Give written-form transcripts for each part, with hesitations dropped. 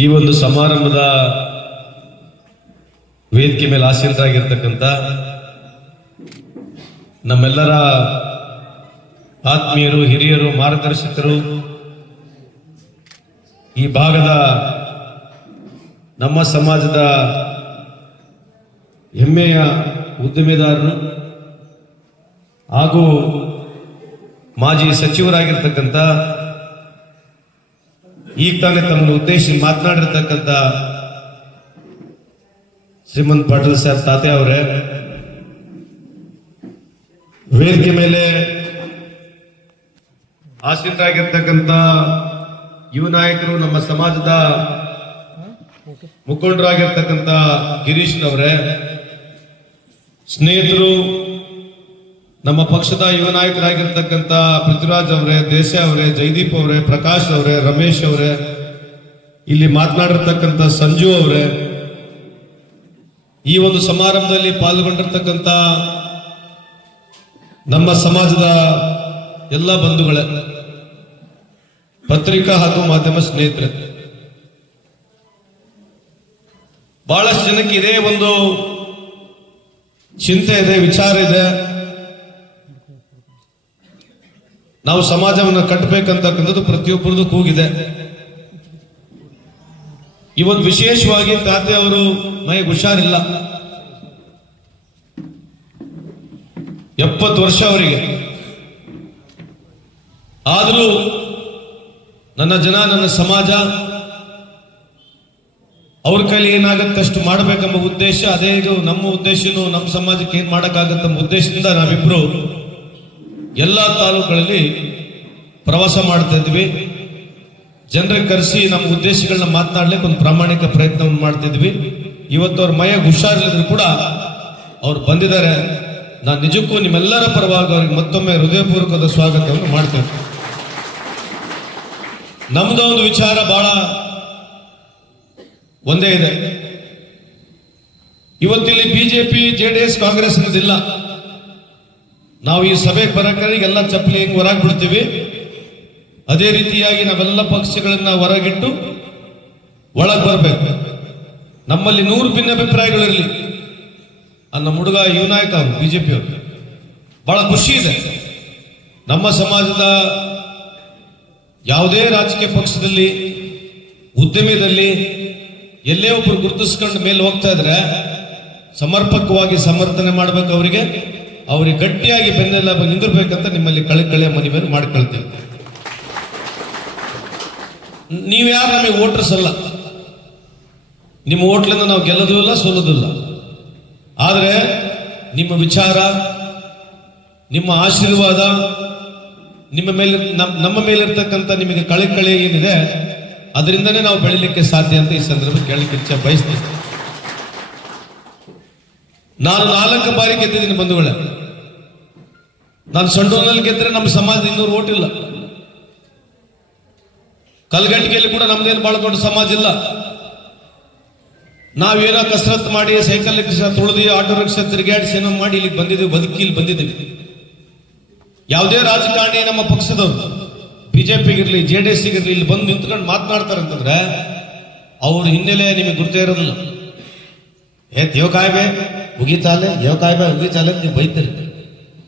ಈ ಒಂದು ಸಮಾರಂಭದ ವೇದಿಕೆ ಮೇಲೆ ಆಸೀನರಾಗಿರ್ತಕ್ಕಂಥ ನಮ್ಮೆಲ್ಲರ ಆತ್ಮೀಯರು, ಹಿರಿಯರು, ಮಾರ್ಗದರ್ಶಕರು, ಈ ಭಾಗದ ನಮ್ಮ ಸಮಾಜದ ಹೆಮ್ಮೆಯ ಉದ್ದಿಮೆದಾರರು ಹಾಗೂ ಮಾಜಿ ಸಚಿವರಾಗಿರ್ತಕ್ಕಂಥ ಈಗ ತಾನೇ ತಮ್ಮನ್ನು ಉದ್ದೇಶಿಸಿ ಮಾತನಾಡಿರ್ತಕ್ಕಂಥ ಶ್ರೀಮಂತ್ ಪಾಟೀಲ್ ಸಾಹೇಬ್ ತಾತೆ ಅವರೇ, ವೇದಿಕೆ ಮೇಲೆ ಆಸೀನರಾಗಿರ್ತಕ್ಕಂಥ ಯುವ ನಾಯಕರು, ನಮ್ಮ ಸಮಾಜದ ಮುಖಂಡರಾಗಿರ್ತಕ್ಕಂಥ ಗಿರೀಶ್ನವರೇ, ಸ್ನೇಹಿತರು, ನಮ್ಮ ಪಕ್ಷದ ಯುವ ನಾಯಕರಾಗಿರ್ತಕ್ಕಂಥ ಪೃಥ್ವಿರಾಜ್ ಅವರೇ, ದೇಶ ಅವರೇ, ಜೈದೀಪ್ ಅವರೇ, ಪ್ರಕಾಶ್ ಅವರೇ, ರಮೇಶ್ ಅವರೇ, ಇಲ್ಲಿ ಮಾತನಾಡಿರ್ತಕ್ಕಂಥ ಸಂಜು ಅವರೇ, ಈ ಒಂದು ಸಮಾರಂಭದಲ್ಲಿ ಪಾಲ್ಗೊಂಡಿರ್ತಕ್ಕಂಥ ನಮ್ಮ ಸಮಾಜದ ಎಲ್ಲ ಬಂಧುಗಳೇ, ಪತ್ರಿಕಾ ಹಾಗೂ ಮಾಧ್ಯಮ ಸ್ನೇಹಿತರೆ, ಬಹಳಷ್ಟು ಜನಕ್ಕೆ ಇದೇ ಒಂದು ಚಿಂತೆ ಇದೆ, ವಿಚಾರ ಇದೆ. ನಾವು ಸಮಾಜವನ್ನು ಕಟ್ಟಬೇಕಂತಕ್ಕಂಥದ್ದು ಪ್ರತಿಯೊಬ್ಬರದು ಕೂಗಿದೆ. ಇವತ್ತು ವಿಶೇಷವಾಗಿ ತಾತೆ ಅವರು ಮೈಗೆ ಹುಷಾರಿಲ್ಲ, 70 ವರ್ಷ ಅವರಿಗೆ. ಆದರೂ ನನ್ನ ಜನ, ನನ್ನ ಸಮಾಜ ಅವ್ರ ಕೈಲಿ ಏನಾಗತ್ತಷ್ಟು ಮಾಡಬೇಕೆಂಬ ಉದ್ದೇಶ, ಅದೇ ನಮ್ಮ ಉದ್ದೇಶನು, ನಮ್ಮ ಸಮಾಜಕ್ಕೆ ಏನ್ ಮಾಡಕ್ಕಾಗತ್ತಂಬ ಉದ್ದೇಶದಿಂದ ನಾವಿಬ್ರು ಎಲ್ಲ ತಾಲೂಕುಗಳಲ್ಲಿ ಪ್ರವಾಸ ಮಾಡ್ತಾ ಇದ್ವಿ. ಜನರಿಗೆ ಕರೆಸಿ ನಮ್ಮ ಉದ್ದೇಶಗಳನ್ನ ಮಾತನಾಡ್ಲಿಕ್ಕೆ ಒಂದು ಪ್ರಾಮಾಣಿಕ ಪ್ರಯತ್ನವನ್ನು ಮಾಡ್ತಿದ್ವಿ. ಇವತ್ತು ಅವ್ರ ಮೈಯಾಗ ಹುಷಾರಿಲ್ಲದ್ರು ಕೂಡ ಅವ್ರು ಬಂದಿದ್ದಾರೆ. ನಾನು ನಿಜಕ್ಕೂ ನಿಮ್ಮೆಲ್ಲರ ಪರವಾಗಿ ಅವ್ರಿಗೆ ಮತ್ತೊಮ್ಮೆ ಹೃದಯಪೂರ್ವಕದ ಸ್ವಾಗತವನ್ನು ಮಾಡ್ತೇನೆ. ನಮ್ದು ಒಂದು ವಿಚಾರ ಬಹಳ ಒಂದೇ ಇದೆ. ಇವತ್ತಿಲ್ಲಿ ಬಿಜೆಪಿ, ಜೆಡಿಎಸ್, ಕಾಂಗ್ರೆಸ್ ಅನ್ನೋದಿಲ್ಲ. ನಾವು ಈ ಸಭೆಗೆ ಬರಕರಿಗೆಲ್ಲ ಚಪ್ಪಲಿ ಹಿಂಗ್ ಹೊರಗೆ ಬಿಡ್ತೀವಿ. ಅದೇ ರೀತಿಯಾಗಿ ನಾವೆಲ್ಲ ಪಕ್ಷಗಳನ್ನ ಹೊರಗಿಟ್ಟು ಒಳಗೆ ಬರಬೇಕು. ನಮ್ಮಲ್ಲಿ 100 ಭಿನ್ನಾಭಿಪ್ರಾಯಗಳಿರಲಿ. ನಮ್ಮ ಹುಡುಗ ಯುವ ನಾಯಕ ಅವರು, ಬಿಜೆಪಿ ಅವರು, ಬಹಳ ಖುಷಿ ಇದೆ. ನಮ್ಮ ಸಮಾಜದ ಯಾವುದೇ ರಾಜಕೀಯ ಪಕ್ಷದಲ್ಲಿ, ಉದ್ಯಮದಲ್ಲಿ ಎಲ್ಲೇ ಒಬ್ರು ಗುರುತಿಸ್ಕೊಂಡು ಮೇಲೆ ಹೋಗ್ತಾ ಇದ್ರೆ ಸಮರ್ಪಕವಾಗಿ ಸಮರ್ಥನೆ ಮಾಡ್ಬೇಕು. ಅವ್ರಿಗೆ ಗಟ್ಟಿಯಾಗಿ ಬೆನ್ನೆಲ್ಲ ನಿಂದಿರ್ಬೇಕಂತ ನಿಮ್ಮಲ್ಲಿ ಕಳೆಯ ಮನವಿಯನ್ನು ಮಾಡಿಕೊಳ್ತೇವೆ. ನೀವ್ಯಾರು ನಮಗೆ ವೋಟರ್ಸ್ ಅಲ್ಲ. ನಿಮ್ಮ ಓಟ್ಲಿಂದ ನಾವು ಗೆಲ್ಲೋದು ಇಲ್ಲ, ಸೋಲೋದು ಇಲ್ಲ. ಆದರೆ ನಿಮ್ಮ ವಿಚಾರ, ನಿಮ್ಮ ಆಶೀರ್ವಾದ, ನಿಮ್ಮ ಮೇಲೆ, ನಮ್ಮ ಮೇಲಿರ್ತಕ್ಕಂಥ ನಿಮಗೆ ಕಳೆ ಏನಿದೆ, ಅದರಿಂದನೇ ನಾವು ಬೆಳಿಲಿಕ್ಕೆ ಸಾಧ್ಯ ಅಂತ ಈ ಸಂದರ್ಭ ಕೇಳಲಿಕ್ಕೆ ಬಯಸ್ತೀನಿ. ನಾನು 4 ಬಾರಿ ಗೆದ್ದಿದ್ದೀನಿ ಬಂಧುಗಳೇ. ನಾನು ಸಂಡೂರಿನಲ್ಲಿ ಗೆದ್ದರೆ ನಮ್ಮ ಸಮಾಜದ 200 ಓಟ್ ಇಲ್ಲ. ಕಲ್ಗಟ್ಟಿಗೆಯಲ್ಲಿ ಕೂಡ ನಮ್ದೇನು ಬಹಳ ದೊಡ್ಡ ಸಮಾಜ ಇಲ್ಲ. ನಾವೇನೋ ಕಸರತ್ತು ಮಾಡಿ, ಸೈಕಲ್ ರಿಕ್ಷಾ ತುಳಿದು, ಆಟೋ ರಿಕ್ಷಾ ತಿರುಗಾಡಿಸಿ ಏನೋ ಮಾಡಿ ಇಲ್ಲಿಗೆ ಬಂದಿದ್ದೀವಿ, ಇಲ್ಲಿ ಬಂದಿದ್ದೀವಿ. ಯಾವುದೇ ರಾಜಕಾರಣಿ ನಮ್ಮ ಪಕ್ಷದವರು, ಬಿಜೆಪಿಗಿರ್ಲಿ, ಜೆಡಿಎಸ್ಗಿರ್ಲಿ, ಇಲ್ಲಿ ಬಂದು ನಿಂತ್ಕೊಂಡು ಮಾತನಾಡ್ತಾರೆ ಅಂತಂದ್ರೆ ಅವ್ರ ಹಿನ್ನೆಲೆ ನಿಮಗೆ ಗುರ್ತೇ ಇರೋದಿಲ್ಲ. ದೇವಕಾಯ್ಬೆ ಉಗಿತಾಲೆ ಅಂತ ನೀವು ಬೈತೀರಿ.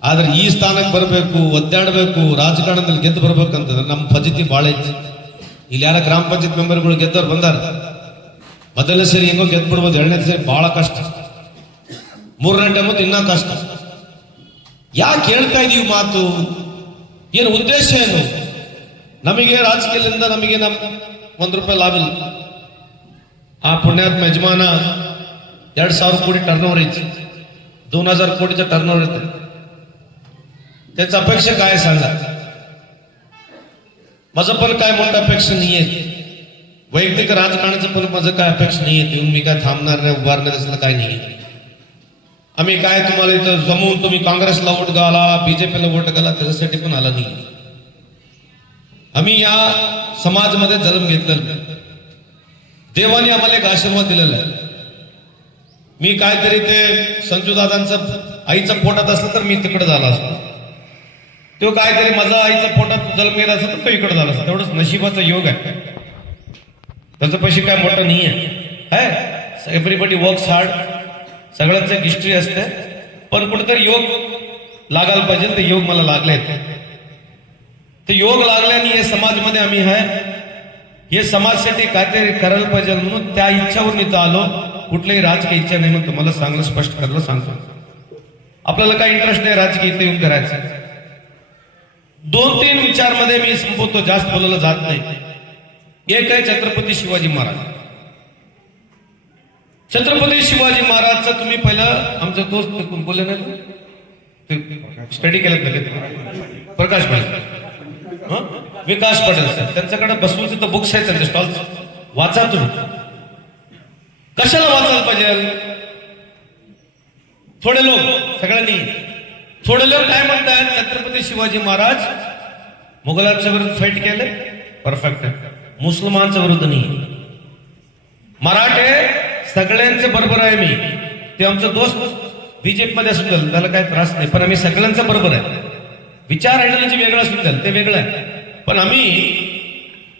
ಆದ್ರೆ ಈ ಸ್ಥಾನಕ್ಕೆ ಬರಬೇಕು, ಒದ್ದಾಡಬೇಕು, ರಾಜಕಾರಣದಲ್ಲಿ ಗೆದ್ದು ಬರ್ಬೇಕಂತಂದ್ರೆ ನಮ್ಮ ಪದ್ಧತಿ ಬಹಳ ಇತ್ತು. ಇಲ್ಲಿ ಯಾರ ಗ್ರಾಮ ಪಂಚಾಯತ್ ಮೆಂಬರ್ಗಳು ಗೆದ್ದವ್ರು ಬಂದಾರ. ಮೊದಲನೇ ಸರಿ ಹೆಂಗೋ ಗೆದ್ದು ಬಿಡ್ಬೋದು, 2ನೇ ಸರಿ ಬಹಳ ಕಷ್ಟ, 3ನೇ ಟೈಮ್ ಇನ್ನೂ ಕಷ್ಟ. ಯಾಕೆ ಹೇಳ್ತಾ ಇದೀವಿ ಮಾತು? ಏನು ಉದ್ದೇಶ ಏನು? ನಮಗೆ ರಾಜಕೀಯದಿಂದ ನಮಗೆ ₹1 ಲಾಭ ಇಲ್ಲ. ಆ ಪುಣ್ಯಾತ್ಮ ಯಜಮಾನ 2,000 कोटी टर्नओव्हर यायची, 2,000 कोटीचं टर्नओव्हर येते. त्याचं अपेक्षा काय सांगा? माझं पण काय मोठं अपेक्षा नाहीये. वैयक्तिक राजकारणाचं पण माझं काय अपेक्षा नाहीये. येऊन मी काय थांबणार नाही, उभारणार असलं काय नाहीये. आम्ही काय तुम्हाला इथं जमवून तुम्ही काँग्रेसला वोट घाला, बीजेपीला वोट घाला त्याच्यासाठी पण आला नाही. आम्ही या समाजामध्ये जन्म घेतलेला, देवाने आम्हाला एक आशीर्वाद दिलेला आहे. मी काहीतरी ते संजू दादांचं आईच्या पोटात असलं तर मी तिकडे झाला असतो. तो काहीतरी माझा आईच्या पोटात जन्म घेत असत तर तो इकडे झाला असता. तेवढंच नशिबाचा योग आहे. त्याच्यापाशी काय मोठं नाही आहे. एव्हरीबडी वर्क्स हार्ड, सगळ्यांचं एक हिस्ट्री असते, पण कुठेतरी योग लागायला पाहिजे. ते योग मला लागले, ते योग लागल्याने हे समाजमध्ये आम्ही आहे, हे समाजासाठी काहीतरी करायला पाहिजे म्हणून त्या इच्छावरून इथं आलो. कुठल्याही राजकीय इच्छा नाही म्हणून तुम्हाला चांगलं स्पष्ट करायला सांगतो. आपल्याला काही इंटरेस्ट नाही राजकीय इथे येऊन करायचं. 2-3 विचारमध्ये मी संपवतो, जास्त बोलायला जात नाही. एक आहे छत्रपती शिवाजी महाराज. छत्रपती शिवाजी महाराजचं तुम्ही पहिलं आमचा दोस्त बोलले नाही ते स्टडी केलं लगेच, प्रकाश पाटील, विकास पाटील सर, त्यांच्याकडे बसून तिथं बुक्स आहेत त्यांचे स्टॉल्स, वाचा तुम्ही. कशाला वाचायला पाहिजे? थोडे लोक, सगळ्यांनी थोडे लोक काय म्हणतात, छत्रपती शिवाजी महाराज मुघलांच्या विरुद्ध फाईट केले, परफेक्ट आहे. मुसलमानच्या विरुद्ध नाही. मराठे सगळ्यांचे बरोबर आहे मी, ते आमचा दोस्त बीजेपी मध्ये असून द्याल त्याला काही त्रास नाही, पण आम्ही सगळ्यांचं बरोबर आहे. विचार आयडियोलॉजी वेगळं असून द्याल ते वेगळं आहे, पण आम्ही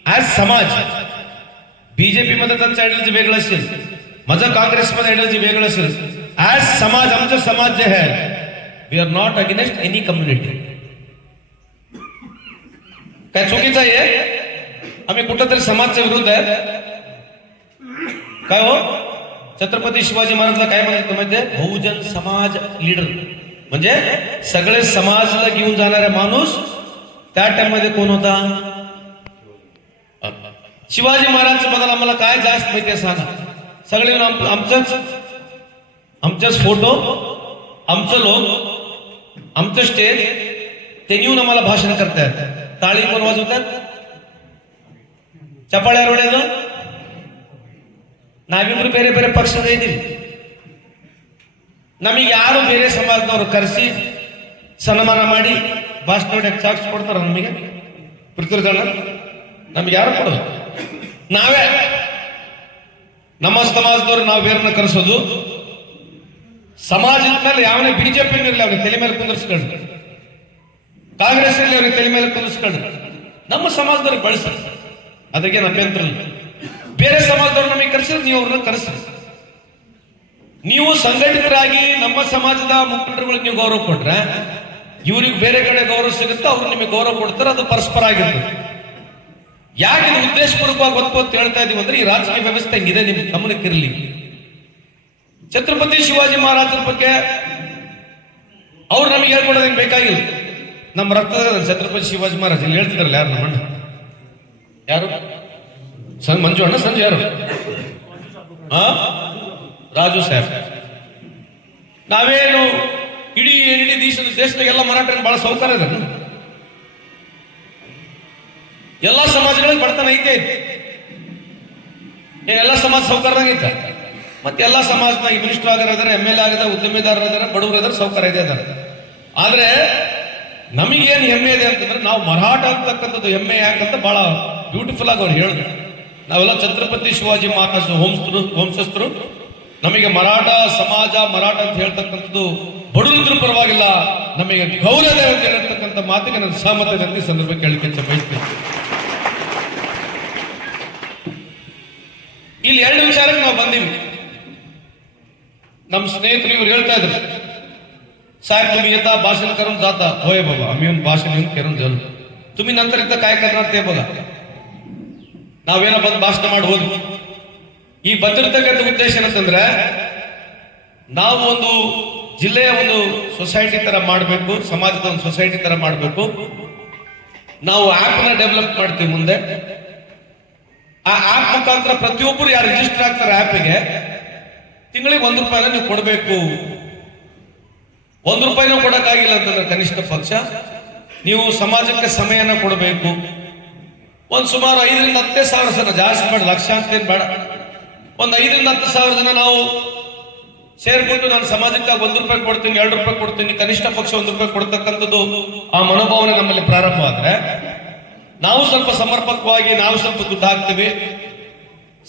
ऍज समाज बीजेपी मध्ये त्यांचं आयडियोलॉजी वेगळं असेल, माझं काँग्रेसमध्ये आयडियोलॉजी वेगळं असेल. ऍज समाज आमचा समाज जे आहे, we are not against any community. काय चुकीचं आहे? आम्ही कुठंतरी समाजच्या विरुद्ध आहे काय? हो, छत्रपती शिवाजी महाराजला काय म्हणायचं माहितीये? बहुजन समाज लीडर, म्हणजे सगळे समाजला घेऊन जाणारा माणूस. त्या टाइम मध्ये कोण होता? शिवाजी महाराज बद्दल आम्हाला काय जास्त माहिती आहे सांगा? सगळे आमच्याच फोटो, आमचं लोक, आमचं स्टेज, ते येऊन आम्हाला भाषण करतात. टाळी कोण वाजवतात? ಚಪ್ಪಾಳೆ ಹೊಡೆಯೋದು ನಾವಿಬ್ರು ಬೇರೆ ಬೇರೆ ಪಕ್ಷದ ಇದ್ದೀವಿ. ನಮಗೆ ಯಾರು ಬೇರೆ ಸಮಾಜದವರು ಕರೆಸಿ ಸನ್ಮಾನ ಮಾಡಿ ಭಾಷಣ ಹೊಡೆಯಕ್ಕೆ ಚಾಕ್ಸ್ ಕೊಡ್ತಾರ? ನಮಗೆ ಪೃಥ್ವಿಜನ ನಮ್ಗೆ ಯಾರು ಕೊಡೋದು? ನಾವೇ ನಮ್ಮ ಸಮಾಜದವರು ನಾವು ಬೇರೆನ ಕರೆಸೋದು. ಸಮಾಜದ ಮೇಲೆ ಯಾವನೇ ಬಿಜೆಪಿ ಇರಲಿ ಅವ್ರಿಗೆ ತಲೆ ಮೇಲೆ ಕುಂದಿರ್ಸ್ಕೊಂಡ್ರು, ಕಾಂಗ್ರೆಸ್ ಇರಲಿ ಅವ್ರಿಗೆ ತಲೆ ಮೇಲೆ ಕುಂದಿರ್ಸ್ಕೊಂಡ್ರು, ನಮ್ಮ ಸಮಾಜದವ್ರಿಗೆ ಬಳಸ್ತಾರೆ, ಅದಕ್ಕೆ ಅಭ್ಯಂತರ ಇಲ್ಲ. ಬೇರೆ ಸಮಾಜದವ್ರು ನಮಗೆ ಕರೆಸಿದ್ರೆ ನೀವು ಅವ್ರನ್ನ ಕರೆಸ್ರಿ. ನೀವು ಸಂಘಟಿತರಾಗಿ ನಮ್ಮ ಸಮಾಜದ ಮುಖಂಡರುಗಳಿಗೆ ನೀವು ಗೌರವ ಕೊಟ್ರೆ ಇವ್ರಿಗೆ ಬೇರೆ ಕಡೆ ಗೌರವ ಸಿಗುತ್ತೆ, ಅವ್ರು ನಿಮಗೆ ಗೌರವ ಕೊಡ್ತಾರೆ, ಅದು ಪರಸ್ಪರ ಆಗಿರ್ತದೆ. ಯಾಕೆ ಇದು ಉದ್ದೇಶಪೂರ್ವಕವಾಗಿ ಗೊತ್ತು ಅಂತ ಹೇಳ್ತಾ ಇದೀವಿ ಅಂದ್ರೆ ಈ ರಾಜಕೀಯ ವ್ಯವಸ್ಥೆ ಹೆಂಗಿದೆ ನಿಮ್ಗೆ ಗಮನಕ್ಕಿರಲಿ. ಛತ್ರಪತಿ ಶಿವಾಜಿ ಮಹಾರಾಜರ ಬಗ್ಗೆ ಅವ್ರು ನಮಗೆ ಹೇಳ್ಕೊಡೋದೇನು ಬೇಕಾಗಿಲ್ಲ. ನಮ್ಮ ರಕ್ತದ ಛತ್ರಪತಿ ಶಿವಾಜಿ ಮಹಾರಾಜ್ ಇಲ್ಲಿ ಹೇಳ್ತಿದ್ರಲ್ಲ, ಯಾರು ನಮ್ಮ ಅಣ್ಣ, ಯಾರು ಮಂಜು ಅಣ್ಣ, ಸಂಜೆ ಯಾರು, ರಾಜು ಸಾಹೇಬ್. ನಾವೇನು ಇಡೀ ದೇಶದಾಗೆಲ್ಲ ಮರಾಠರು ಬಹಳ ಸೌಕರ್ಯ ಇದೆ, ಎಲ್ಲಾ ಸಮಾಜಗಳಿಗೆ ಬಡತನ ಐತೆ, ಎಲ್ಲ ಸಮಾಜ ಸೌಕರ್ಯದಾಗ ಐತೆ. ಮತ್ತೆ ಎಲ್ಲಾ ಸಮಾಜದಾಗ ಮಿನಿಸ್ಟರ್ ಆಗಿದ್ದಾರೆ, ಎಂ ಎಲ್ ಎ ಆಗಿದ್ದಾರೆ, ಉದ್ಯಮಿದಾರರು ಇದ್ದಾರೆ, ಬಡವರು ಇದ್ದಾರೆ, ಸೌಕರ್ಯ ಇದೆ ಇದ್ದಾರೆ. ಆದ್ರೆ ನಮಗೇನು ಹೆಮ್ಮೆ ಇದೆ ಅಂತಂದ್ರೆ ನಾವು ಮರಾಠ ಅಂತಕ್ಕಂಥದ್ದು ಹೆಮ್ಮೆ ಯಾಕಂತ ಬಹಳ ಬ್ಯೂಟಿಫುಲ್ ಆಗಿ ಅವ್ರು ಹೇಳಿದ್ರು. ನಾವೆಲ್ಲ ಛತ್ರಪತಿ ಶಿವಾಜಿ ಮಹಾರಾಜ ವಂಶಸ್ಥರು, ನಮಗೆ ಮರಾಠ ಸಮಾಜ ಮರಾಠ ಅಂತ ಹೇಳ್ತಕ್ಕಂಥದ್ದು ಬಡವರಿದ್ರು ಪರವಾಗಿಲ್ಲ, ನಮಗೆ ಗೌರವ ಇದೆ ಅಂತ ಹೇಳ್ತಕ್ಕಂಥ ಮಾತಿಗೆ ನನ್ನ ಸಹಮತ ಈ ಸಂದರ್ಭಕ್ಕೆ ಹೇಳಿಕೆ ಬಯಸ್ತೇನೆ. ಇಲ್ಲಿ ಎರಡು ವಿಚಾರಕ್ಕೆ ನಾವು ಬಂದೀವಿ. ನಮ್ಮ ಸ್ನೇಹಿತರು ಇವ್ರು ಹೇಳ್ತಾ ಇದ್ರು, साहेब तुम्ही येता भाषण करून जाता. होय बाबा, आम्ही येऊन भाषण येऊन करून झालो, तुम्ही नंतर इथं काय करणार ते बघा. ನಾವೇನೋ ಬಂದು ಭಾಷಣ ಮಾಡಿ ಹೋದ್ವಿ. ಈಗ ಬಂದಿರತಕ್ಕಂಥ ಉದ್ದೇಶ ಏನಂತಂದ್ರೆ ನಾವು ಒಂದು ಜಿಲ್ಲೆಯ ಒಂದು ಸೊಸೈಟಿ ತರ ಮಾಡಬೇಕು, ಸಮಾಜದ ಒಂದು ಸೊಸೈಟಿ ತರ ಮಾಡಬೇಕು. ನಾವು ಆಪ್ ನ ಡೆವಲಪ್ ಮಾಡ್ತೀವಿ ಮುಂದೆ. ಆ ಆಪ್ ಮುಖಾಂತರ ಪ್ರತಿಯೊಬ್ಬರು ಯಾರು ರಿಜಿಸ್ಟರ್ ಆಗ್ತಾರೆ ಆ್ಯಪಿಗೆ ತಿಂಗಳಿಗೆ ₹1 ನೀವು ಕೊಡಬೇಕು. ₹1 ಕೊಡಕ್ಕಾಗಿಲ್ಲ ಅಂತಂದ್ರೆ ಕನಿಷ್ಠ ಪಕ್ಷ ನೀವು ಸಮಾಜಕ್ಕೆ ಸಮಯನ ಕೊಡಬೇಕು. ಒಂದು ಸುಮಾರು 5,000 to 10,000 ಜನ, ಜಾಸ್ತಿ ಬೇಡ, ಲಕ್ಷಾಂತರ ಬೇಡ, ಒಂದು 5,000 to 10,000 ಜನ ನಾವು ಸೇರ್ಬಿಟ್ಟು ನಾನು ಸಮಾಜಕ್ಕೆ ₹1 ಕೊಡ್ತೀನಿ, ₹2 ಕೊಡ್ತೀನಿ, ಕನಿಷ್ಠ ಪಕ್ಷ ₹1 ಕೊಡ್ತಕ್ಕಂಥದ್ದು ಆ ಮನೋಭಾವನೆ ನಮ್ಮಲ್ಲಿ ಪ್ರಾರಂಭ ಆದ್ರೆ ನಾವು ಸ್ವಲ್ಪ ಸಮರ್ಪಕವಾಗಿ ನಾವು ಸ್ವಲ್ಪ ದುಡ್ಡು ಹಾಕ್ತೀವಿ.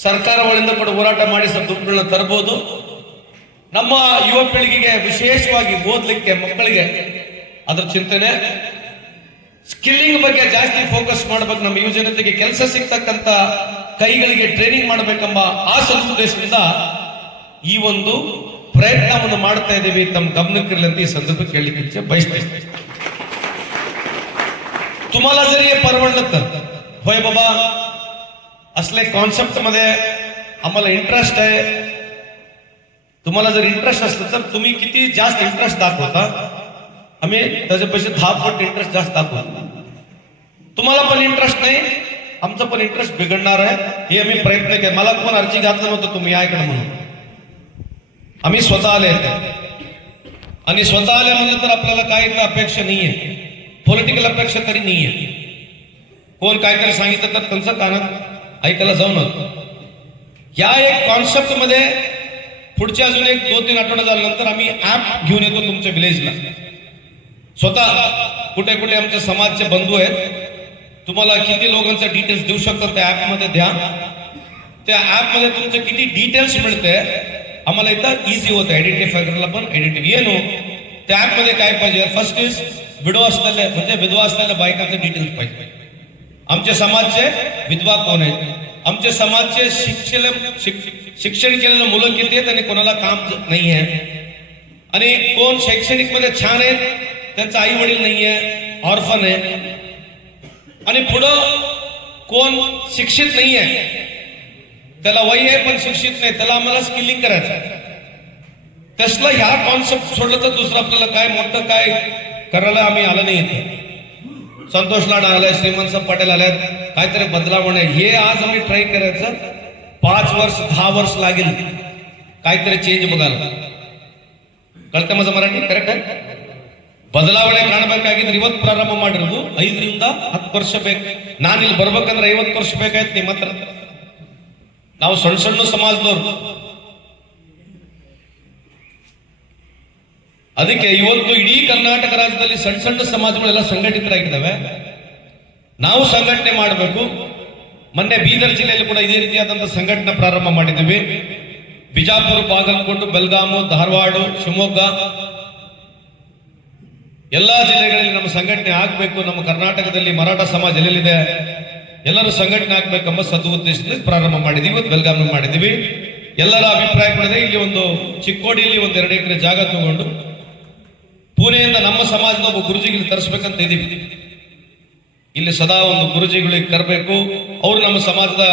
ಸರ್ಕಾರ ಒಳಗಿಂದ ಕೂಡ ಹೋರಾಟ ಮಾಡಿ ಸ್ವಲ್ಪ ದುಡ್ಡುಗಳನ್ನ ತರಬಹುದು. ನಮ್ಮ ಯುವ ಪೀಳಿಗೆಗೆ ವಿಶೇಷವಾಗಿ ಓದ್ಲಿಕ್ಕೆ ಮಕ್ಕಳಿಗೆ ಅದರ ಚಿಂತನೆ, ಸ್ಕಿಲ್ಲಿಂಗ್ ಬಗ್ಗೆ ಜಾಸ್ತಿ ಫೋಕಸ್ ಮಾಡಬೇಕು. ನಮ್ಮ ಯುವ ಜನತೆಗೆ ಕೆಲಸ ಸಿಗ್ತಕ್ಕಂಥ ಕೈಗಳಿಗೆ ಟ್ರೈನಿಂಗ್ ಮಾಡಬೇಕೆಂಬ ಆ ಸದುದ್ದೇಶದಿಂದ ಈ ಒಂದು ಪ್ರಯತ್ನವನ್ನು ಮಾಡ್ತಾ ಇದ್ದೀವಿ. ತಮ್ಮ ಗಮನಕ್ಕಿರಲಿ ಅಂತ ಈ संदर्भ ಕೇಳಲಿಕ್ಕೆ बयसते. तुम्हाला जर हे परवडलं तर होय बाबा असले कॉन्सेप्ट मध्ये आम्हाला इंटरेस्ट आहे, तुम्हाला जर इंटरेस्ट असलं तर तुम्ही किती जास्त इंटरेस्ट दाखवता आम्ही त्याच्यापेक्षा 10 पट इंटरेस्ट जास्त दाखवतो. तुम्हाला पण इंटरेस्ट नाही, आमचा पण इंटरेस्ट बिघडणार आहे हे आम्ही प्रयत्न केला. मला कोण अर्जी घातलं नव्हतं तुम्ही याकडे म्हणून, आम्ही स्वतः आले आणि स्वतः आले म्हणलं तर आपल्याला काही अपेक्षा नाहीये, पॉलिटिकल अपेक्षा तरी नाहीये. कोण काहीतरी सांगितलं तर त्यांचं कानात ऐकायला जाऊ नका. या एक कॉन्सेप्ट मध्ये पुढच्या अजून एक 2-3 आठवडे झाल्यानंतर आम्ही ऍप घेऊन येतो तुमच्या विलेजला. स्वतः कुठे कुठे आमचे समाजचे बंधू आहेत, तुम्हाला किती लोकांचे डिटेल्स देऊ शकतात त्या ऍप मध्ये द्या. त्या ऍप मध्ये तुमचे किती डिटेल्स मिळते आम्हाला इथं इझी होतं आयडेंटिफाय करायला. पण आयडेंटिफाय येणो त्या ऍप मध्ये काय पाहिजे, फर्स्ट इज विडो असलेले म्हणजे विधवा असलेल्या बायकांचे डिटेल्स पाहिजे. आमच्या समाजचे विधवा कोण आहेत, आमच्या समाजचे शिक्षण केलेलं मुलं किती आहेत आणि कोणाला काम नाही आहे, आणि कोण शैक्षणिक मध्ये छान आहेत त्यांचा आई वडील नाहीये, ऑर्फन आहे, आणि पुढं कोण शिक्षित नाहीये, त्याला वय आहे पण शिक्षित नाही, त्याला आम्हाला स्किलिंग करायचं. तसलं ह्या कॉन्सेप्ट सोडलं तर दुसरं आपल्याला काय मोठं काय करायला आम्ही आलं नाही. इथे संतोष लाड आलाय, श्रीमंत पटेल आल्यात, काहीतरी बदलावणे हे आज आम्ही ट्राय करायचं. 5 वर्ष 10 वर्ष लागेल काहीतरी चेंज बघायला. ಕಳ್ತೆ ಮಜ ಮರಾಠಿ ಕರೆಕ್ಟ್ ಬದಲಾವಣೆ ಕಾಣಬೇಕಾಗಿದ್ರೆ ಇವತ್ತು ಪ್ರಾರಂಭ ಮಾಡಿರೋದು 5ರಿಂದ 10 ವರ್ಷ ಬೇಕು. ನಾನು ಇಲ್ಲಿ ಬರ್ಬೇಕಂದ್ರೆ 50 ವರ್ಷ ಬೇಕಾಯ್ತು ನಿಮ್ಮ ಹತ್ರ. ನಾವು ಸಣ್ಣ ಸಣ್ಣ ಸಮಾಜದವ್ರು, ಅದಕ್ಕೆ ಇವತ್ತು ಇಡೀ ಕರ್ನಾಟಕ ರಾಜ್ಯದಲ್ಲಿ ಸಣ್ಣ ಸಣ್ಣ ಸಮಾಜಗಳೆಲ್ಲ ಸಂಘಟಿತರಾಗಿದ್ದಾವೆ. ನಾವು ಸಂಘಟನೆ ಮಾಡಬೇಕು. ಮೊನ್ನೆ ಬೀದರ್ ಜಿಲ್ಲೆಯಲ್ಲಿ ಕೂಡ ಇದೇ ರೀತಿಯಾದಂತಹ ಸಂಘಟನೆ ಪ್ರಾರಂಭ ಮಾಡಿದ್ದೀವಿ. ಬಿಜಾಪುರ, ಬಾಗಲಕೋಟೆ, ಬೆಳಗಾವಿ, ಧಾರವಾಡ, ಶಿವಮೊಗ್ಗ ಎಲ್ಲಾ ಜಿಲ್ಲೆಗಳಲ್ಲಿ ನಮ್ಮ ಸಂಘಟನೆ ಆಗಬೇಕು. ನಮ್ಮ ಕರ್ನಾಟಕದಲ್ಲಿ ಮರಾಠ ಸಮಾಜ ಎಲ್ಲೆಲ್ಲಿದೆ ಎಲ್ಲರೂ ಸಂಘಟನೆ ಆಗಬೇಕೆಂಬ ಸದುದ್ದೇಶದಿಂದ ಪ್ರಾರಂಭ ಮಾಡಿದ್ದೀವಿ. ಇವತ್ತು ಬೆಳಗಾವಿ ಮಾಡಿದ್ದೀವಿ. ಎಲ್ಲರ ಅಭಿಪ್ರಾಯ ಕೂಡ ಇಲ್ಲಿ ಒಂದು ಚಿಕ್ಕೋಡಿಯಲ್ಲಿ 1-2 ಎಕರೆ ಜಾಗ ತಗೊಂಡು ಪುಣೆಯಿಂದ ನಮ್ಮ ಸಮಾಜದ ಒಬ್ಬ ಗುರುಜಿಗಳಿಗೆ ತರಿಸ್ಬೇಕಂತ ಇದ್ದೀವಿ. ಇಲ್ಲಿ ಸದಾ ಒಂದು ಗುರುಜಿಗಳಿಗೆ ತರಬೇಕು, ಅವರು ನಮ್ಮ ಸಮಾಜದ